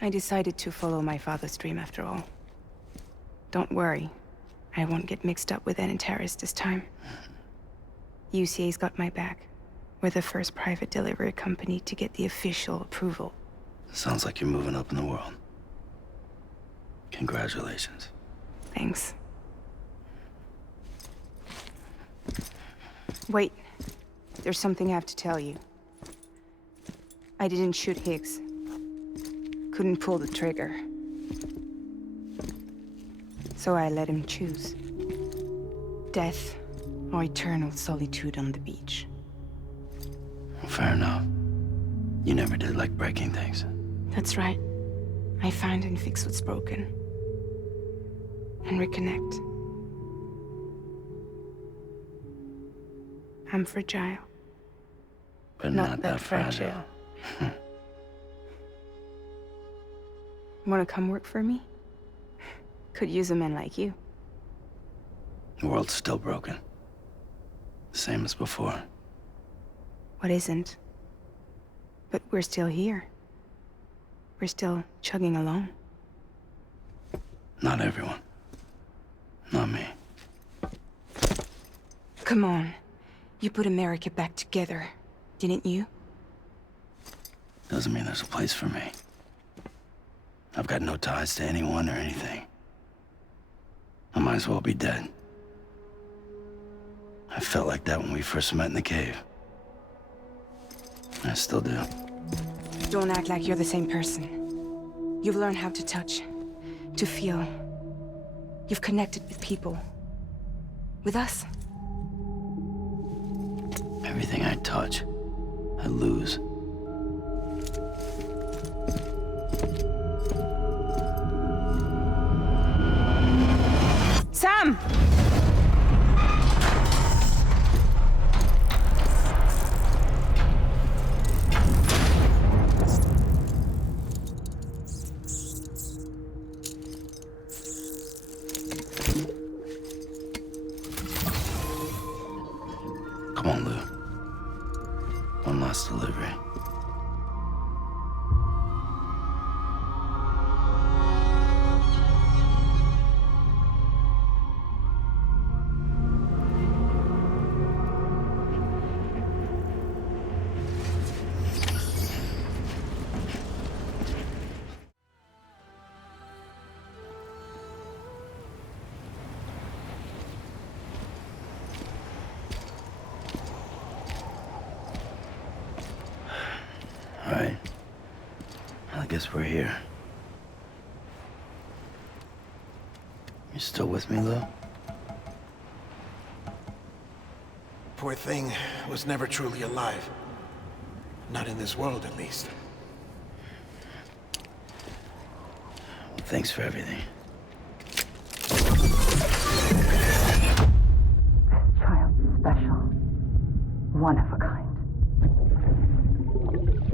I decided to follow my father's dream after all. Don't worry. I won't get mixed up with any terrorists this time. UCA's got my back. We're the first private delivery company to get the official approval. Sounds like you're moving up in the world. Congratulations. Thanks. Wait. There's something I have to tell you. I didn't shoot Higgs. Couldn't pull the trigger. So I let him choose. Death or eternal solitude on the beach. Fair enough. You never did like breaking things. That's right. I find and fix what's broken. And reconnect. I'm fragile. but not that fragile. Wanna come work for me? Could use a man like you. The world's still broken. Same as before. What isn't? But we're still here. We're still chugging along. Not everyone. Not me. Come on. You put America back together, didn't you? Doesn't mean there's a place for me. I've got no ties to anyone or anything. I might as well be dead. I felt like that when we first met in the cave. I still do. Don't act like you're the same person. You've learned how to touch, to feel. You've connected with people. With us. Everything I touch, I lose. Sam! Come on, Lou. One last delivery. All right. I guess we're here. You still with me, Lou? Poor thing was never truly alive. Not in this world, at least. Well, thanks for everything. Child's special. One of a kind.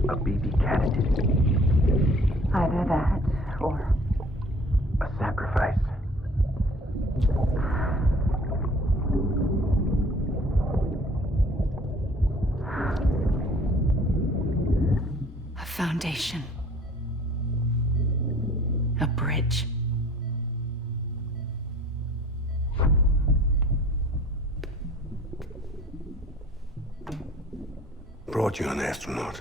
A BB candidate. Either that, or A sacrifice. a foundation. A bridge. Brought you an astronaut.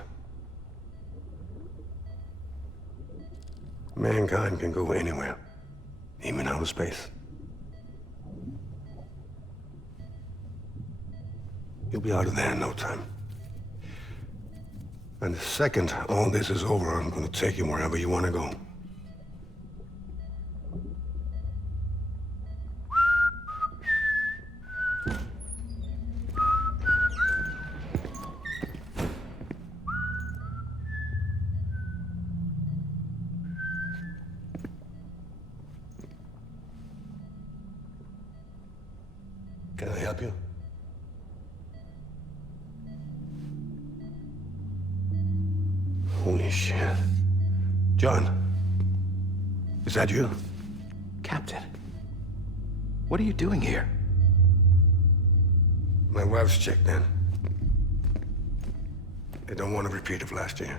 Mankind can go anywhere, even outer space. You'll be out of there in no time. And the second all this is over, I'm gonna take you wherever you want to go. Can I help you? Holy shit. John, is that you? Captain, what are you doing here? My wife's checked in. They don't want a repeat of last year.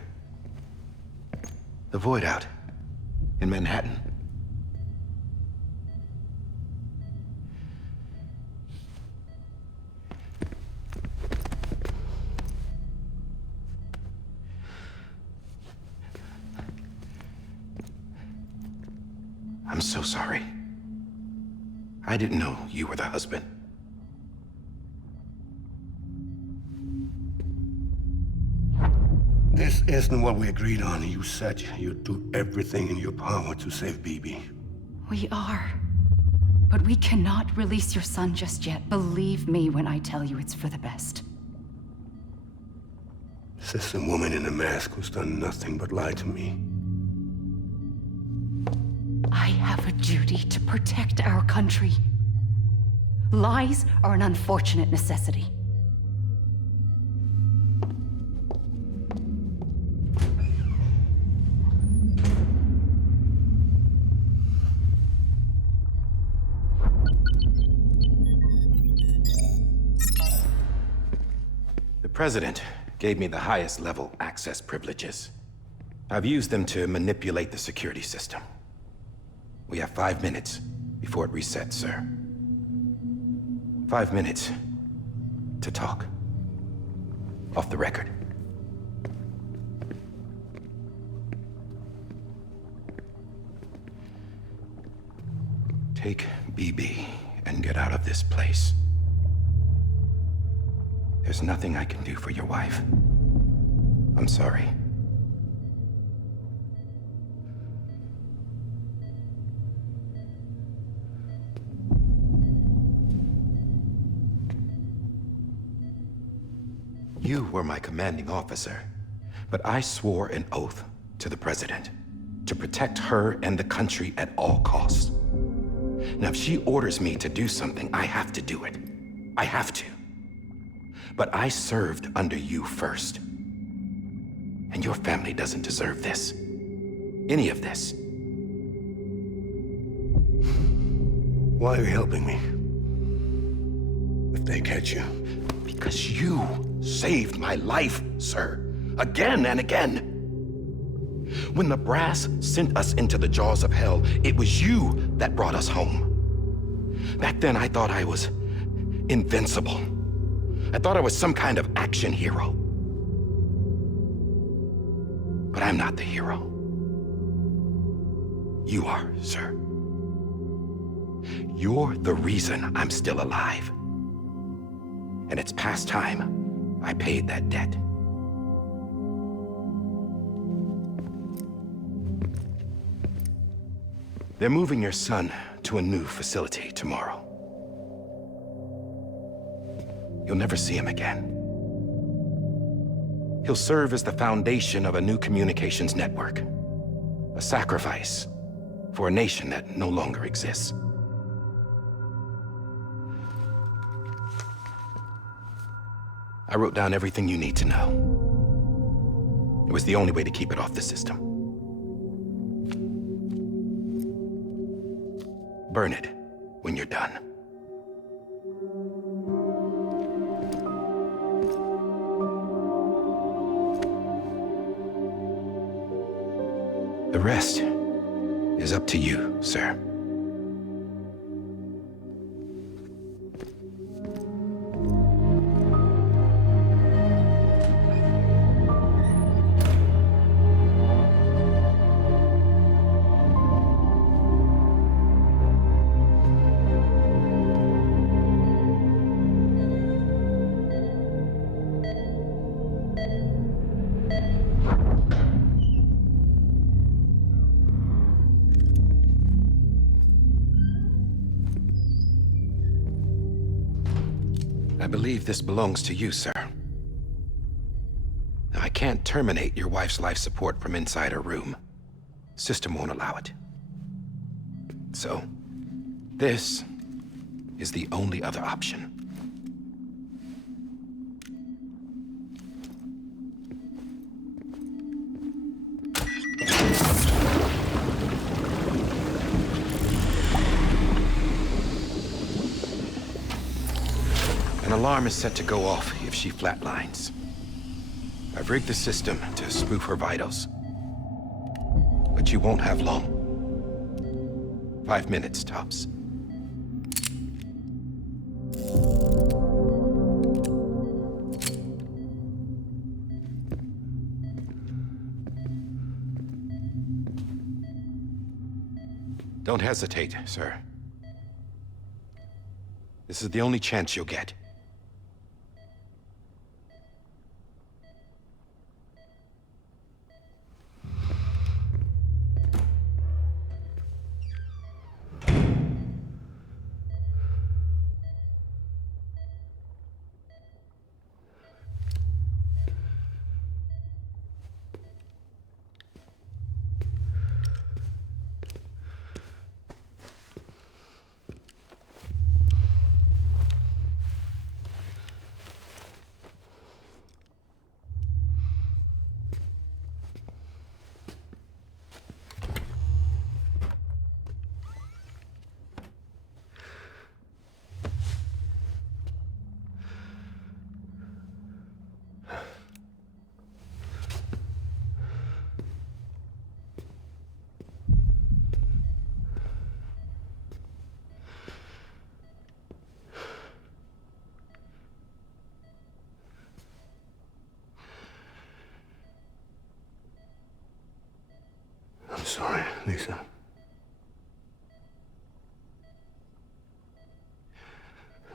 The void out in Manhattan. I'm so sorry. I didn't know you were the husband. This isn't what we agreed on. You said you'd do everything in your power to save BB. We are. But we cannot release your son just yet. Believe me when I tell you it's for the best. This is a woman in a mask who's done nothing but lie to me. I have a duty to protect our country. Lies are an unfortunate necessity. President gave me the highest level access privileges. I've used them to manipulate the security system. We have 5 minutes before it resets, sir. 5 minutes to talk. Off the record. Take BB and get out of this place. There's nothing I can do for your wife. I'm sorry. You were my commanding officer, but I swore an oath to the President to protect her and the country at all costs. Now, if she orders me to do something, I have to do it. I have to. But I served under you first. And your family doesn't deserve this. Any of this. Why are you helping me? If they catch you. Because you saved my life, sir. Again and again. When the brass sent us into the jaws of hell, it was you that brought us home. Back then, I thought I was invincible. I thought I was some kind of action hero. But I'm not the hero. You are, sir. You're the reason I'm still alive. And it's past time I paid that debt. They're moving your son to a new facility tomorrow. You'll never see him again. He'll serve as the foundation of a new communications network. A sacrifice for a nation that no longer exists. I wrote down everything you need to know. It was the only way to keep it off the system. Burn it when you're done. The rest is up to you, sir. I believe this belongs to you, sir. Now, I can't terminate your wife's life support from inside her room. System won't allow it. So, this is the only other option. An alarm is set to go off if she flatlines. I've rigged the system to spoof her vitals. But you won't have long. 5 minutes, tops. Don't hesitate, sir. This is the only chance you'll get.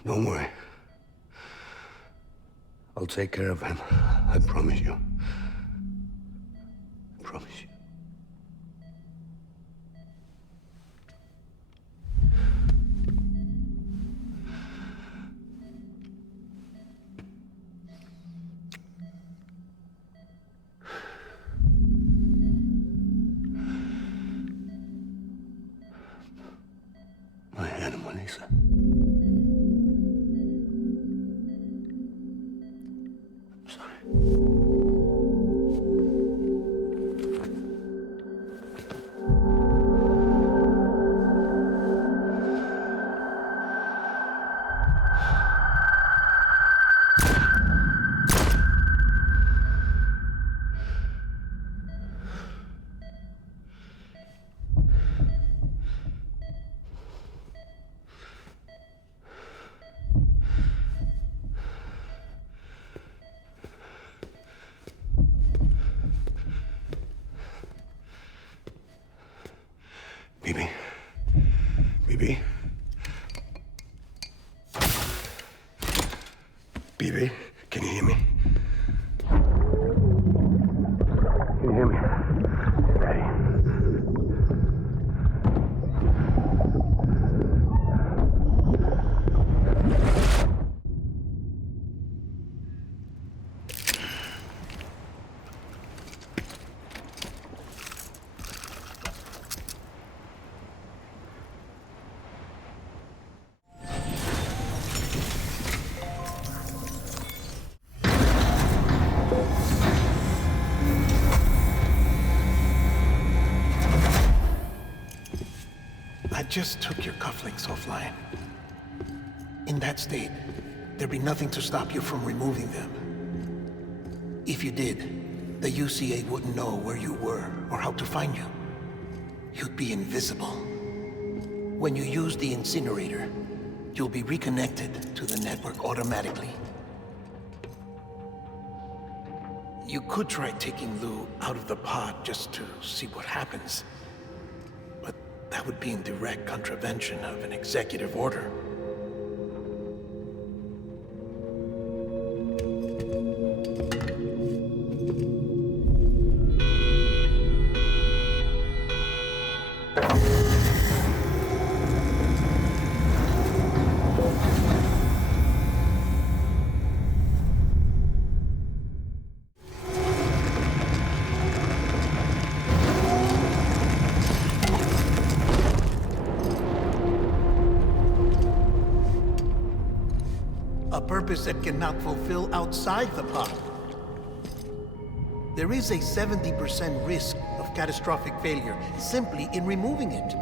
Don't worry. I'll take care of him. I promise you. I promise you. My animal, Lisa. I'm sorry. Bibi? Bibi? Bibi, can you hear me? Can you hear me? Daddy. I just took your cufflinks offline. In that state, there'd be nothing to stop you from removing them. If you did, the UCA wouldn't know where you were or how to find you. You'd be invisible. When you use the incinerator, you'll be reconnected to the network automatically. You could try taking Lou out of the pod just to see what happens. But that would be in direct contravention of an executive order. A purpose that cannot fulfill outside the pod. There is a 70% risk of catastrophic failure simply in removing it.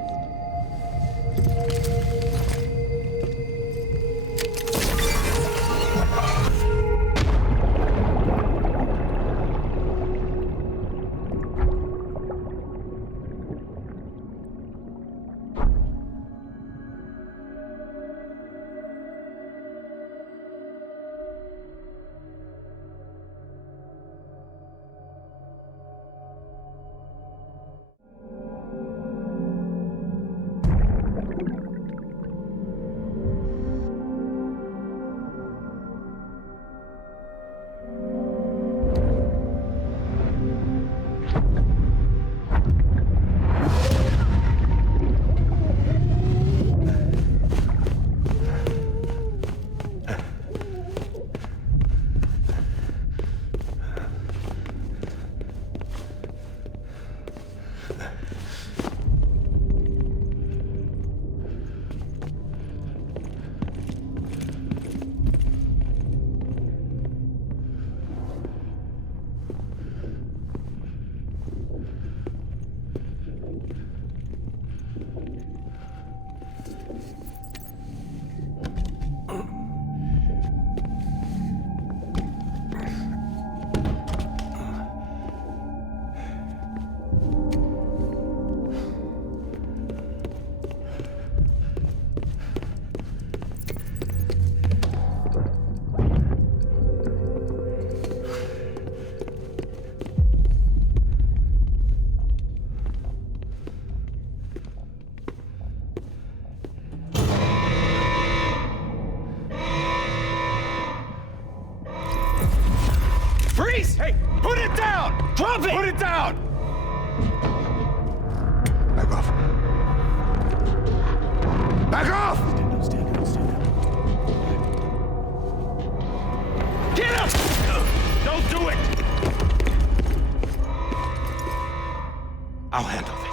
Drop it! Put it down! Back off. Back off! Stand down. Get him! Don't do it! I'll handle this.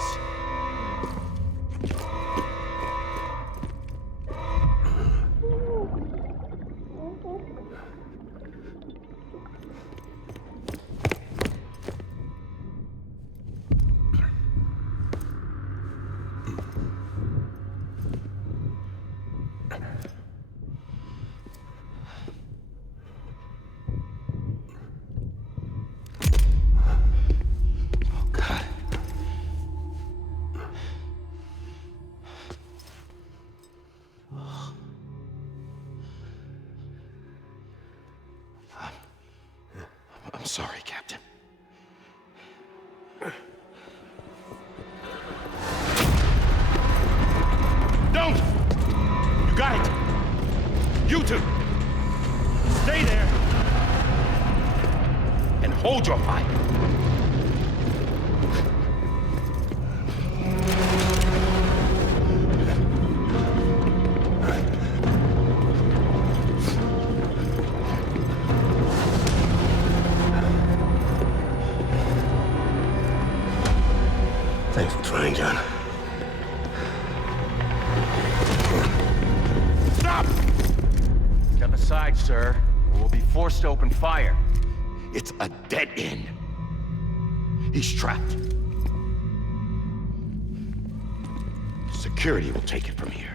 I'm sorry, Captain. Don't! You got it! You two! Stay there! And hold your fire! Thanks for trying, John. Stop! Step aside, sir, or we'll be forced to open fire. It's a dead end. He's trapped. Security will take it from here.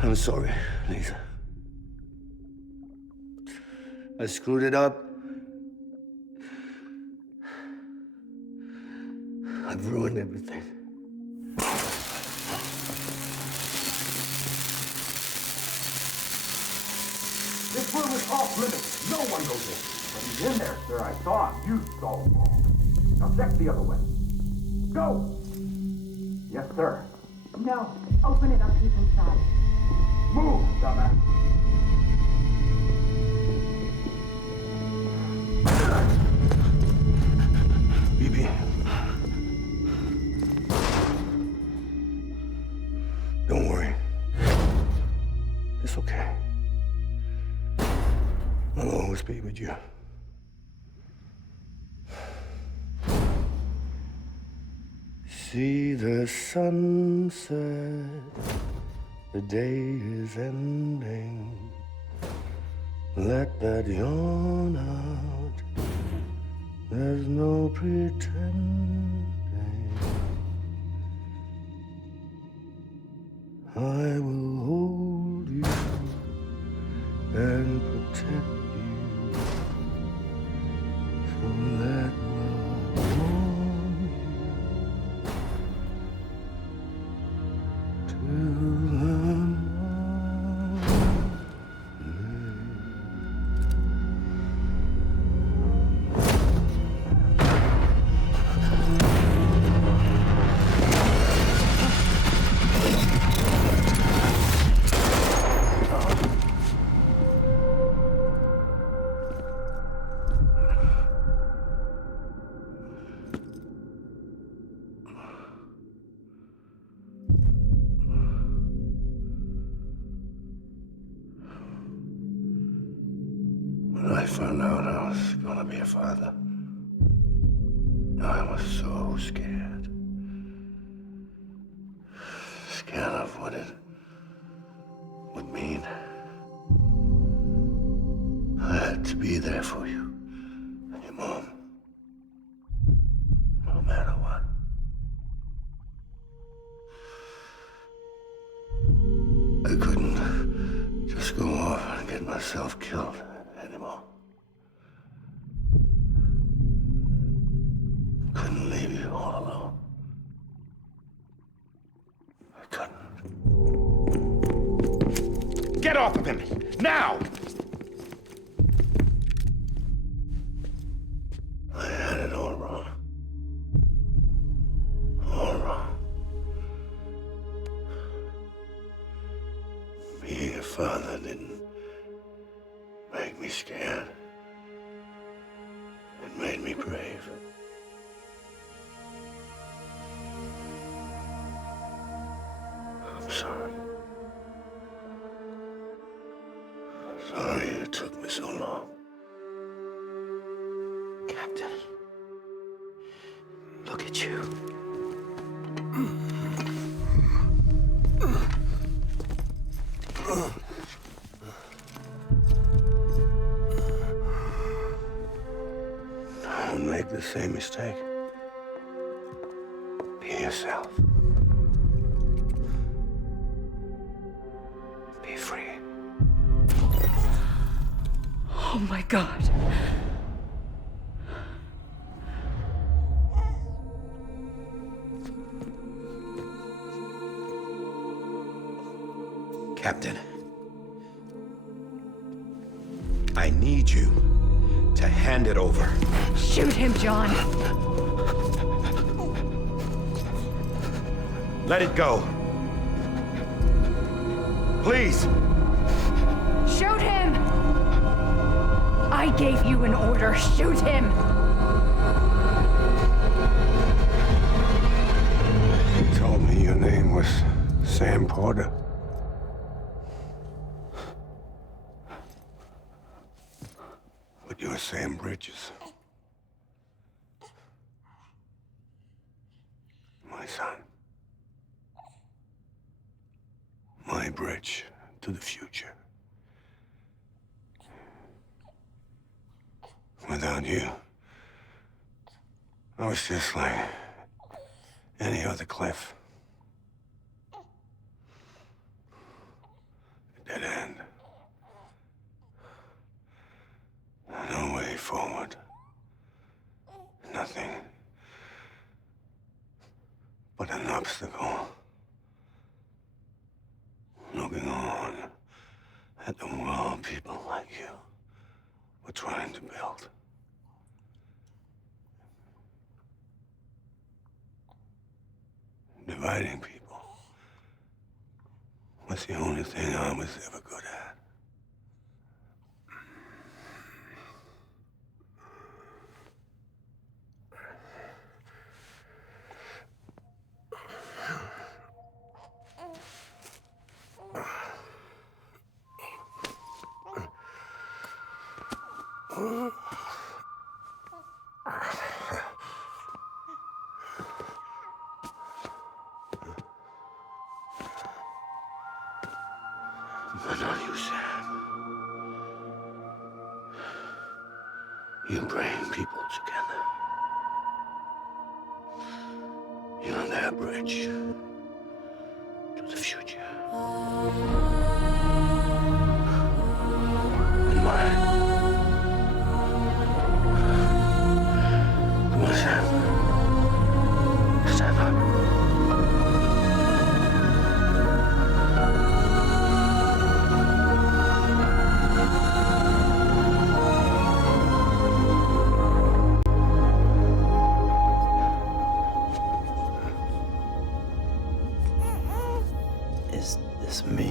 I'm sorry, Lisa. I screwed it up. I've ruined everything. This room is off limits. No one goes in. But he's in there, sir. I saw him. You saw him all. Now check the other way. Go! Yes, sir. No. Open it up. He's inside. Move, dumbass. BB. Don't worry. It's okay. I'll always be with you. See the sunset. The day is ending. Let that yawn out. There's no pretending. I will hold you and protect you. So let love warm you. was gonna be a father. I was so scared. Scared of what it would mean. I had to be there for you and your mom. No matter what. I couldn't just go off and get myself killed anymore. Couldn't leave you all alone. I couldn't. Get off of him! Now! I had it all wrong. All wrong. Being a father didn't make me scared. It made me brave. I'm sorry. Sorry it took me so long. Captain, look at you. Don't make the same mistake. Be yourself. Be free. Oh my God. Captain, I need you to hand it over. Shoot him, John. Let it go. Please. Shoot him! I gave you an order. Shoot him! You told me your name was Sam Porter. But you're Sam Bridges. My son. My bridge to the future. Without you, I was just like any other Cliff. A dead end. No way forward. Nothing but an obstacle. Looking on at the world people like you were trying to build. Dividing people was the only thing I was ever good at. But not you, Sam. You bring people together. You're their bridge to the future. And mine. Come on, Sam. Stand up. Is this me?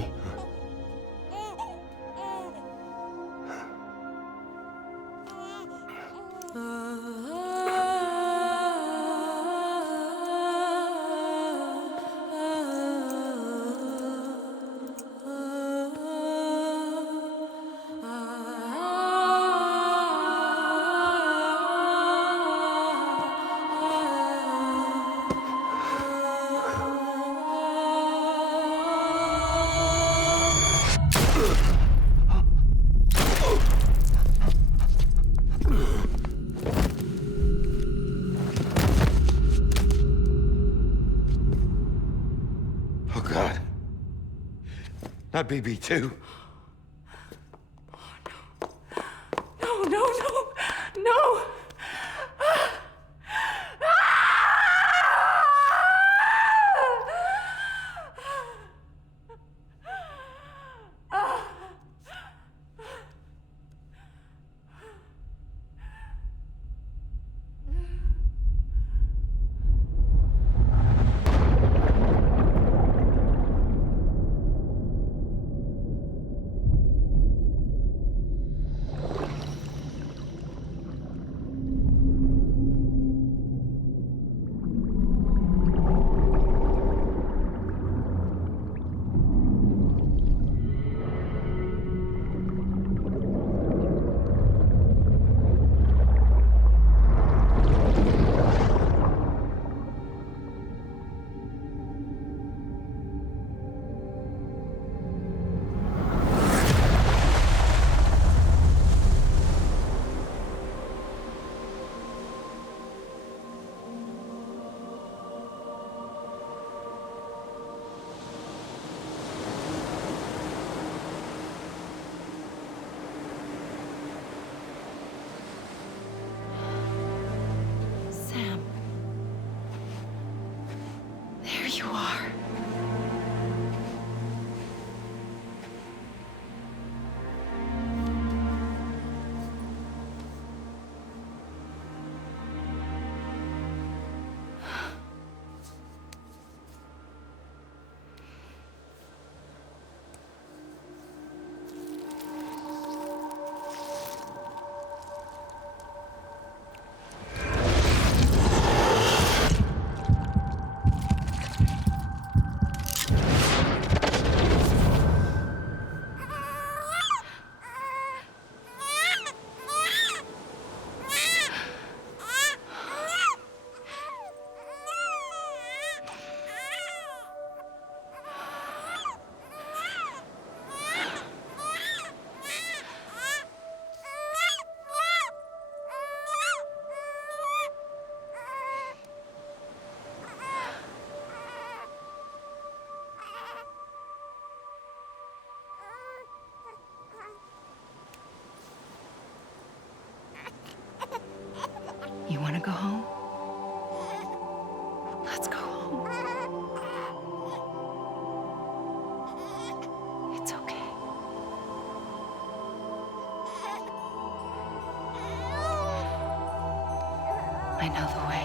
Not BB2. No, no, no, no! You want to go home? Let's go home. It's okay. I know the way.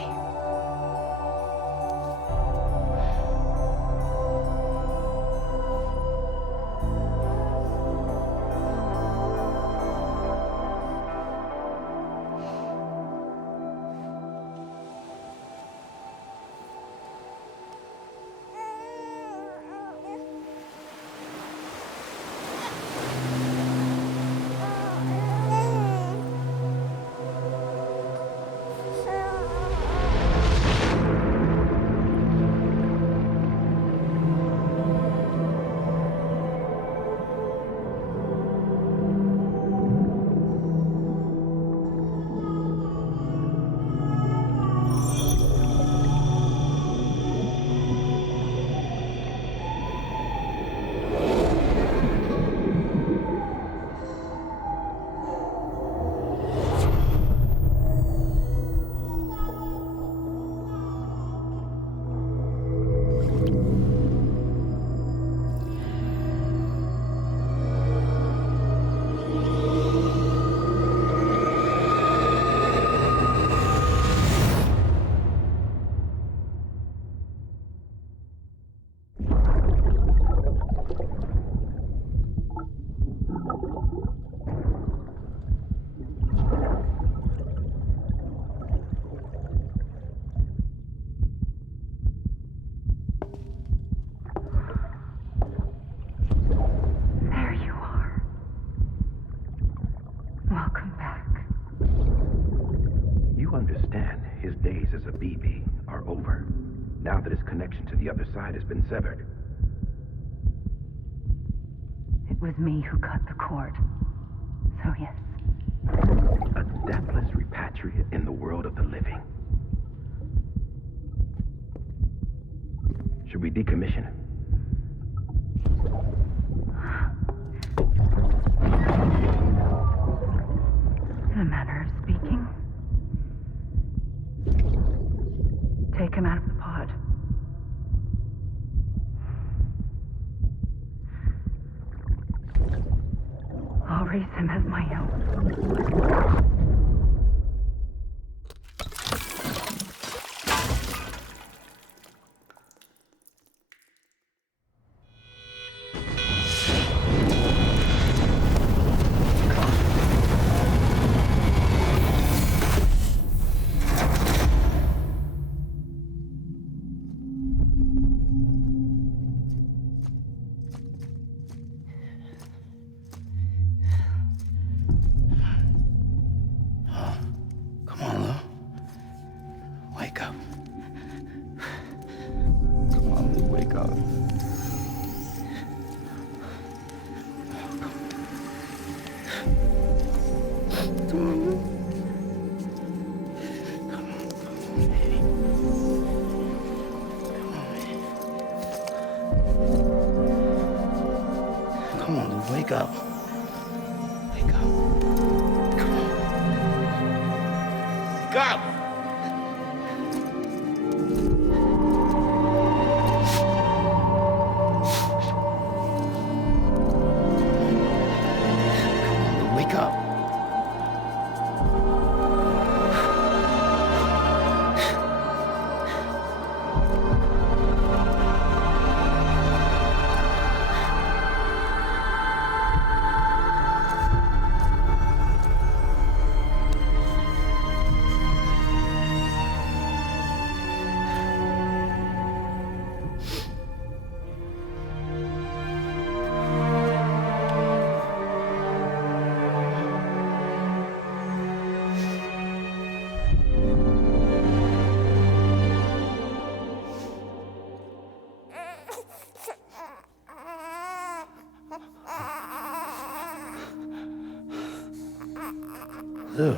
Now that his connection to the other side has been severed. It was me who cut the cord. So yes. A deathless repatriate in the world of the living. Should we decommission him? embrace him as my own. Come on, Lou, wake up. Wake up. Come on. Wake up! Come on, Lou, wake up. Lou.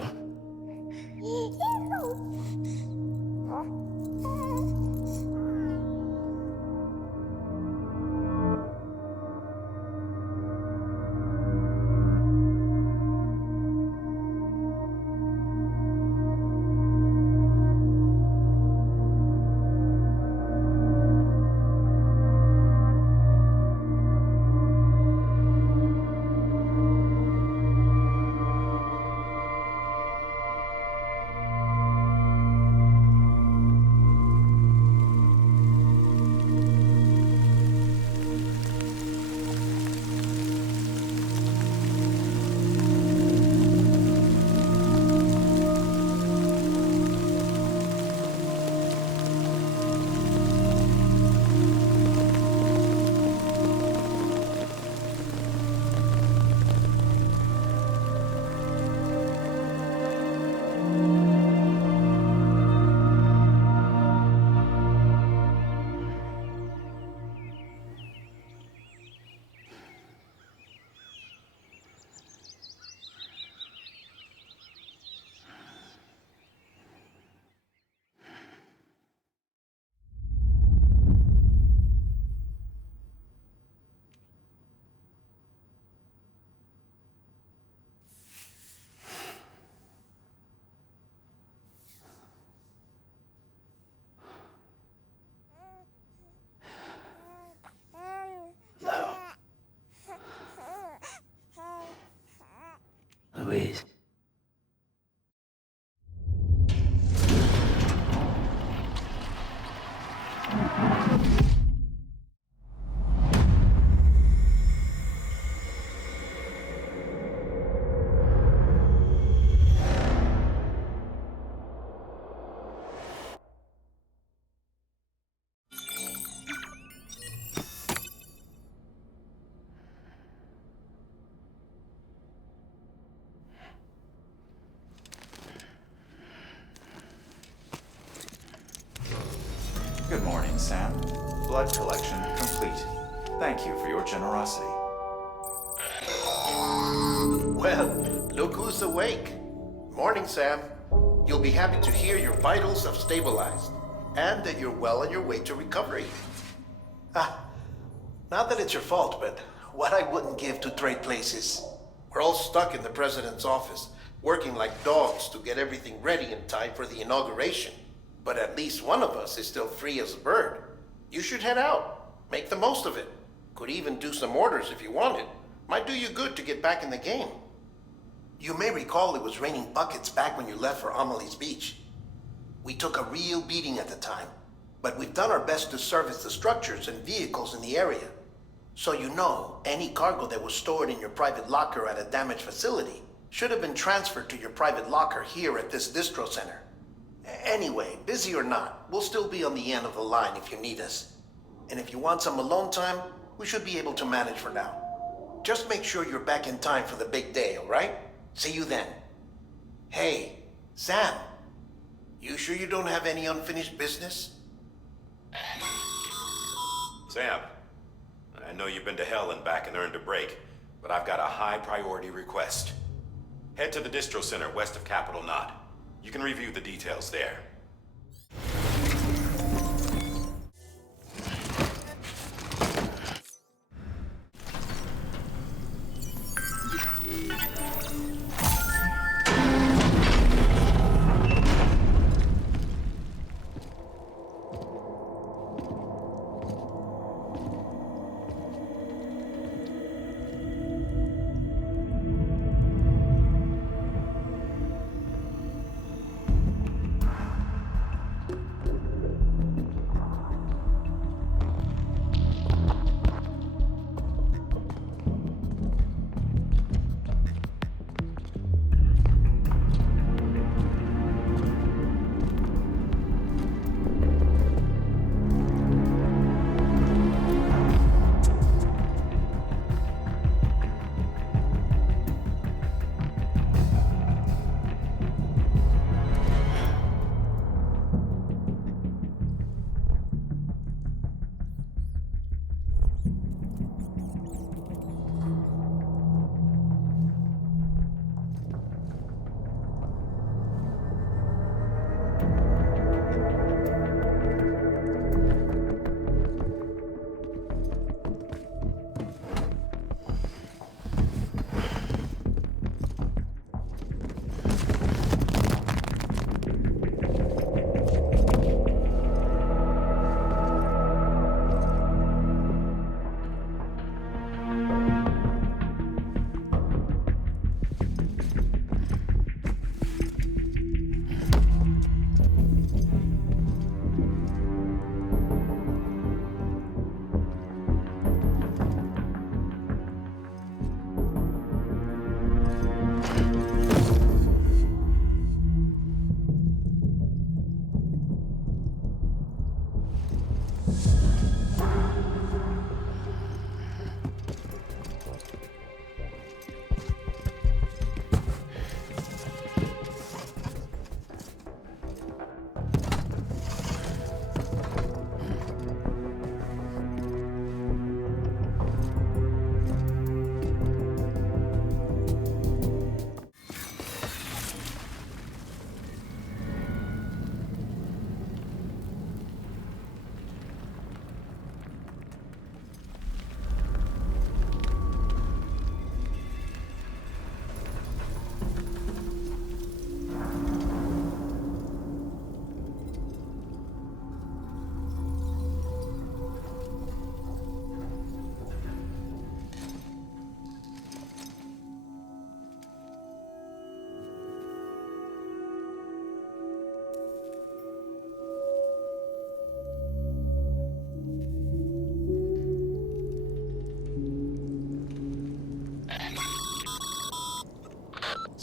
Louise. Good morning, Sam. Blood collection complete. Thank you for your generosity. Well, look who's awake. Morning, Sam. You'll be happy to hear your vitals have stabilized and that you're well on your way to recovery. Not that it's your fault, but what I wouldn't give to trade places. We're all stuck in the president's office, working like dogs to get everything ready in time for the inauguration. But at least one of us is still free as a bird. You should head out. Make the most of it. Could even do some orders if you wanted. Might do you good to get back in the game. You may recall it was raining buckets back when you left for Amelie's beach. We took a real beating at the time, but we've done our best to service the structures and vehicles in the area. So you know, any cargo that was stored in your private locker at a damaged facility should have been transferred to your private locker here at this distro center. Anyway, busy or not, we'll still be on the end of the line if you need us. And if you want some alone time, we should be able to manage for now. Just make sure you're back in time for the big day, all right? See you then. Hey, Sam. You sure you don't have any unfinished business? Sam, I know you've been to hell and back and earned a break, but I've got a high priority request. Head to the distro center west of Capitol Knot. You can review the details there.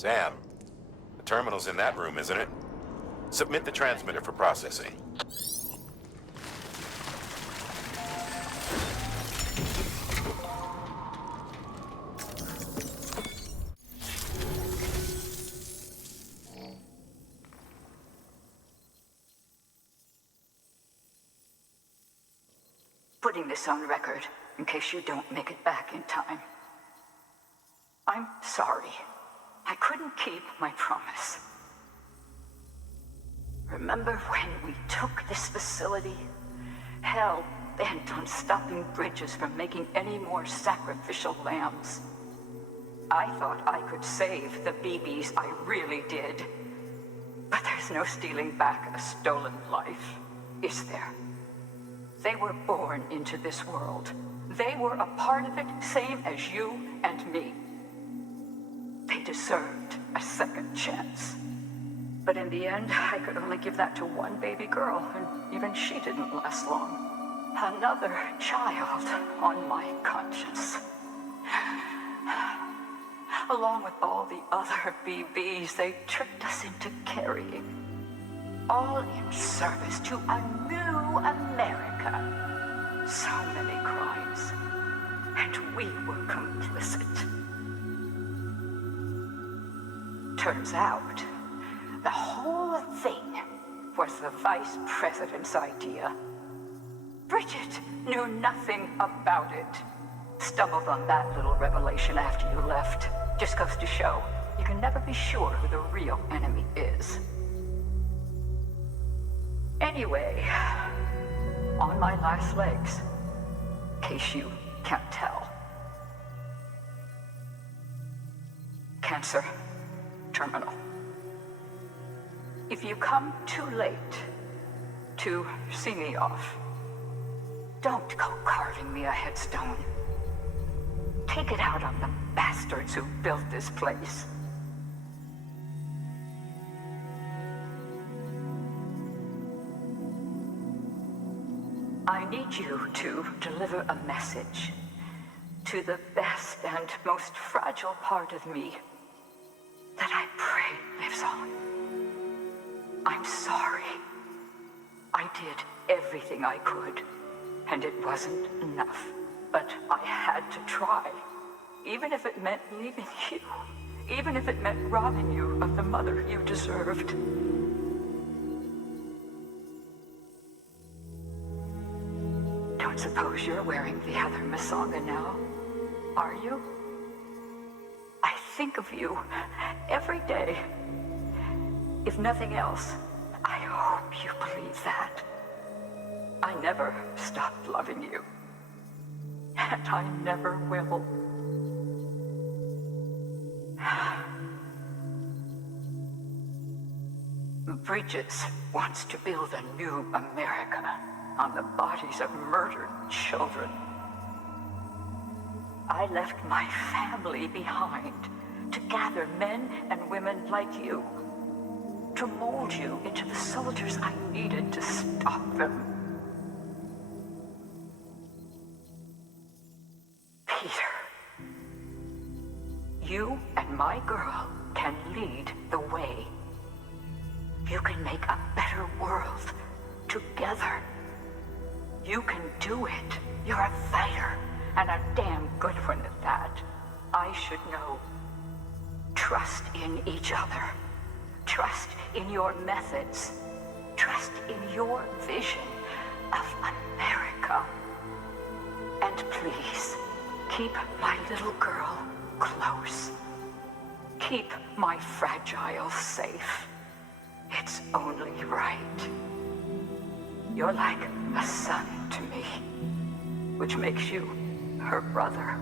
Sam, the terminal's in that room, isn't it? Submit the transmitter for processing. Putting this on record, in case you don't make it back in time. I'm sorry. I couldn't keep my promise. Remember when we took this facility? Hell-bent on stopping Bridges from making any more sacrificial lambs. I thought I could save the BBs, I really did. But there's no stealing back a stolen life, is there? They were born into this world. They were a part of it, same as you and me. They They deserved a second chance. But in the end, I could only give that to one baby girl, and even she didn't last long. Another child on my conscience. Along with all the other BBs they tricked us into carrying. All in service to a new America. So many crimes. And we were complicit. Turns out, the whole thing was the Vice President's idea. Bridget knew nothing about it. Stumbled on that little revelation after you left. Just goes to show, you can never be sure who the real enemy is. Anyway, on my last legs, in case you can't tell. Cancer, terminal. If you come too late to see me off, don't go carving me a headstone. Take it out on the bastards who built this place. I need you to deliver a message to the best and most fragile part of me that I pray lives on. I'm sorry. I did everything I could, and it wasn't enough. But I had to try, even if it meant leaving you, even if it meant robbing you of the mother you deserved. Don't suppose you're wearing the other Masanga now, are you? I think of you every day. If nothing else, I hope you believe that. I never stopped loving you. And I never will. Bridges wants to build a new America on the bodies of murdered children. I left my family behind to gather men and women like you, to mold you into the soldiers I needed to stop them. You and my girl can lead the way. You can make a better world together. You can do it. You're a fighter, and a damn good one at that. I should know. Trust in each other. Trust in your methods. Trust in your vision of America. And please, keep my little girl close. Keep my fragile safe. It's only right. You're like a son to me, which makes you her brother.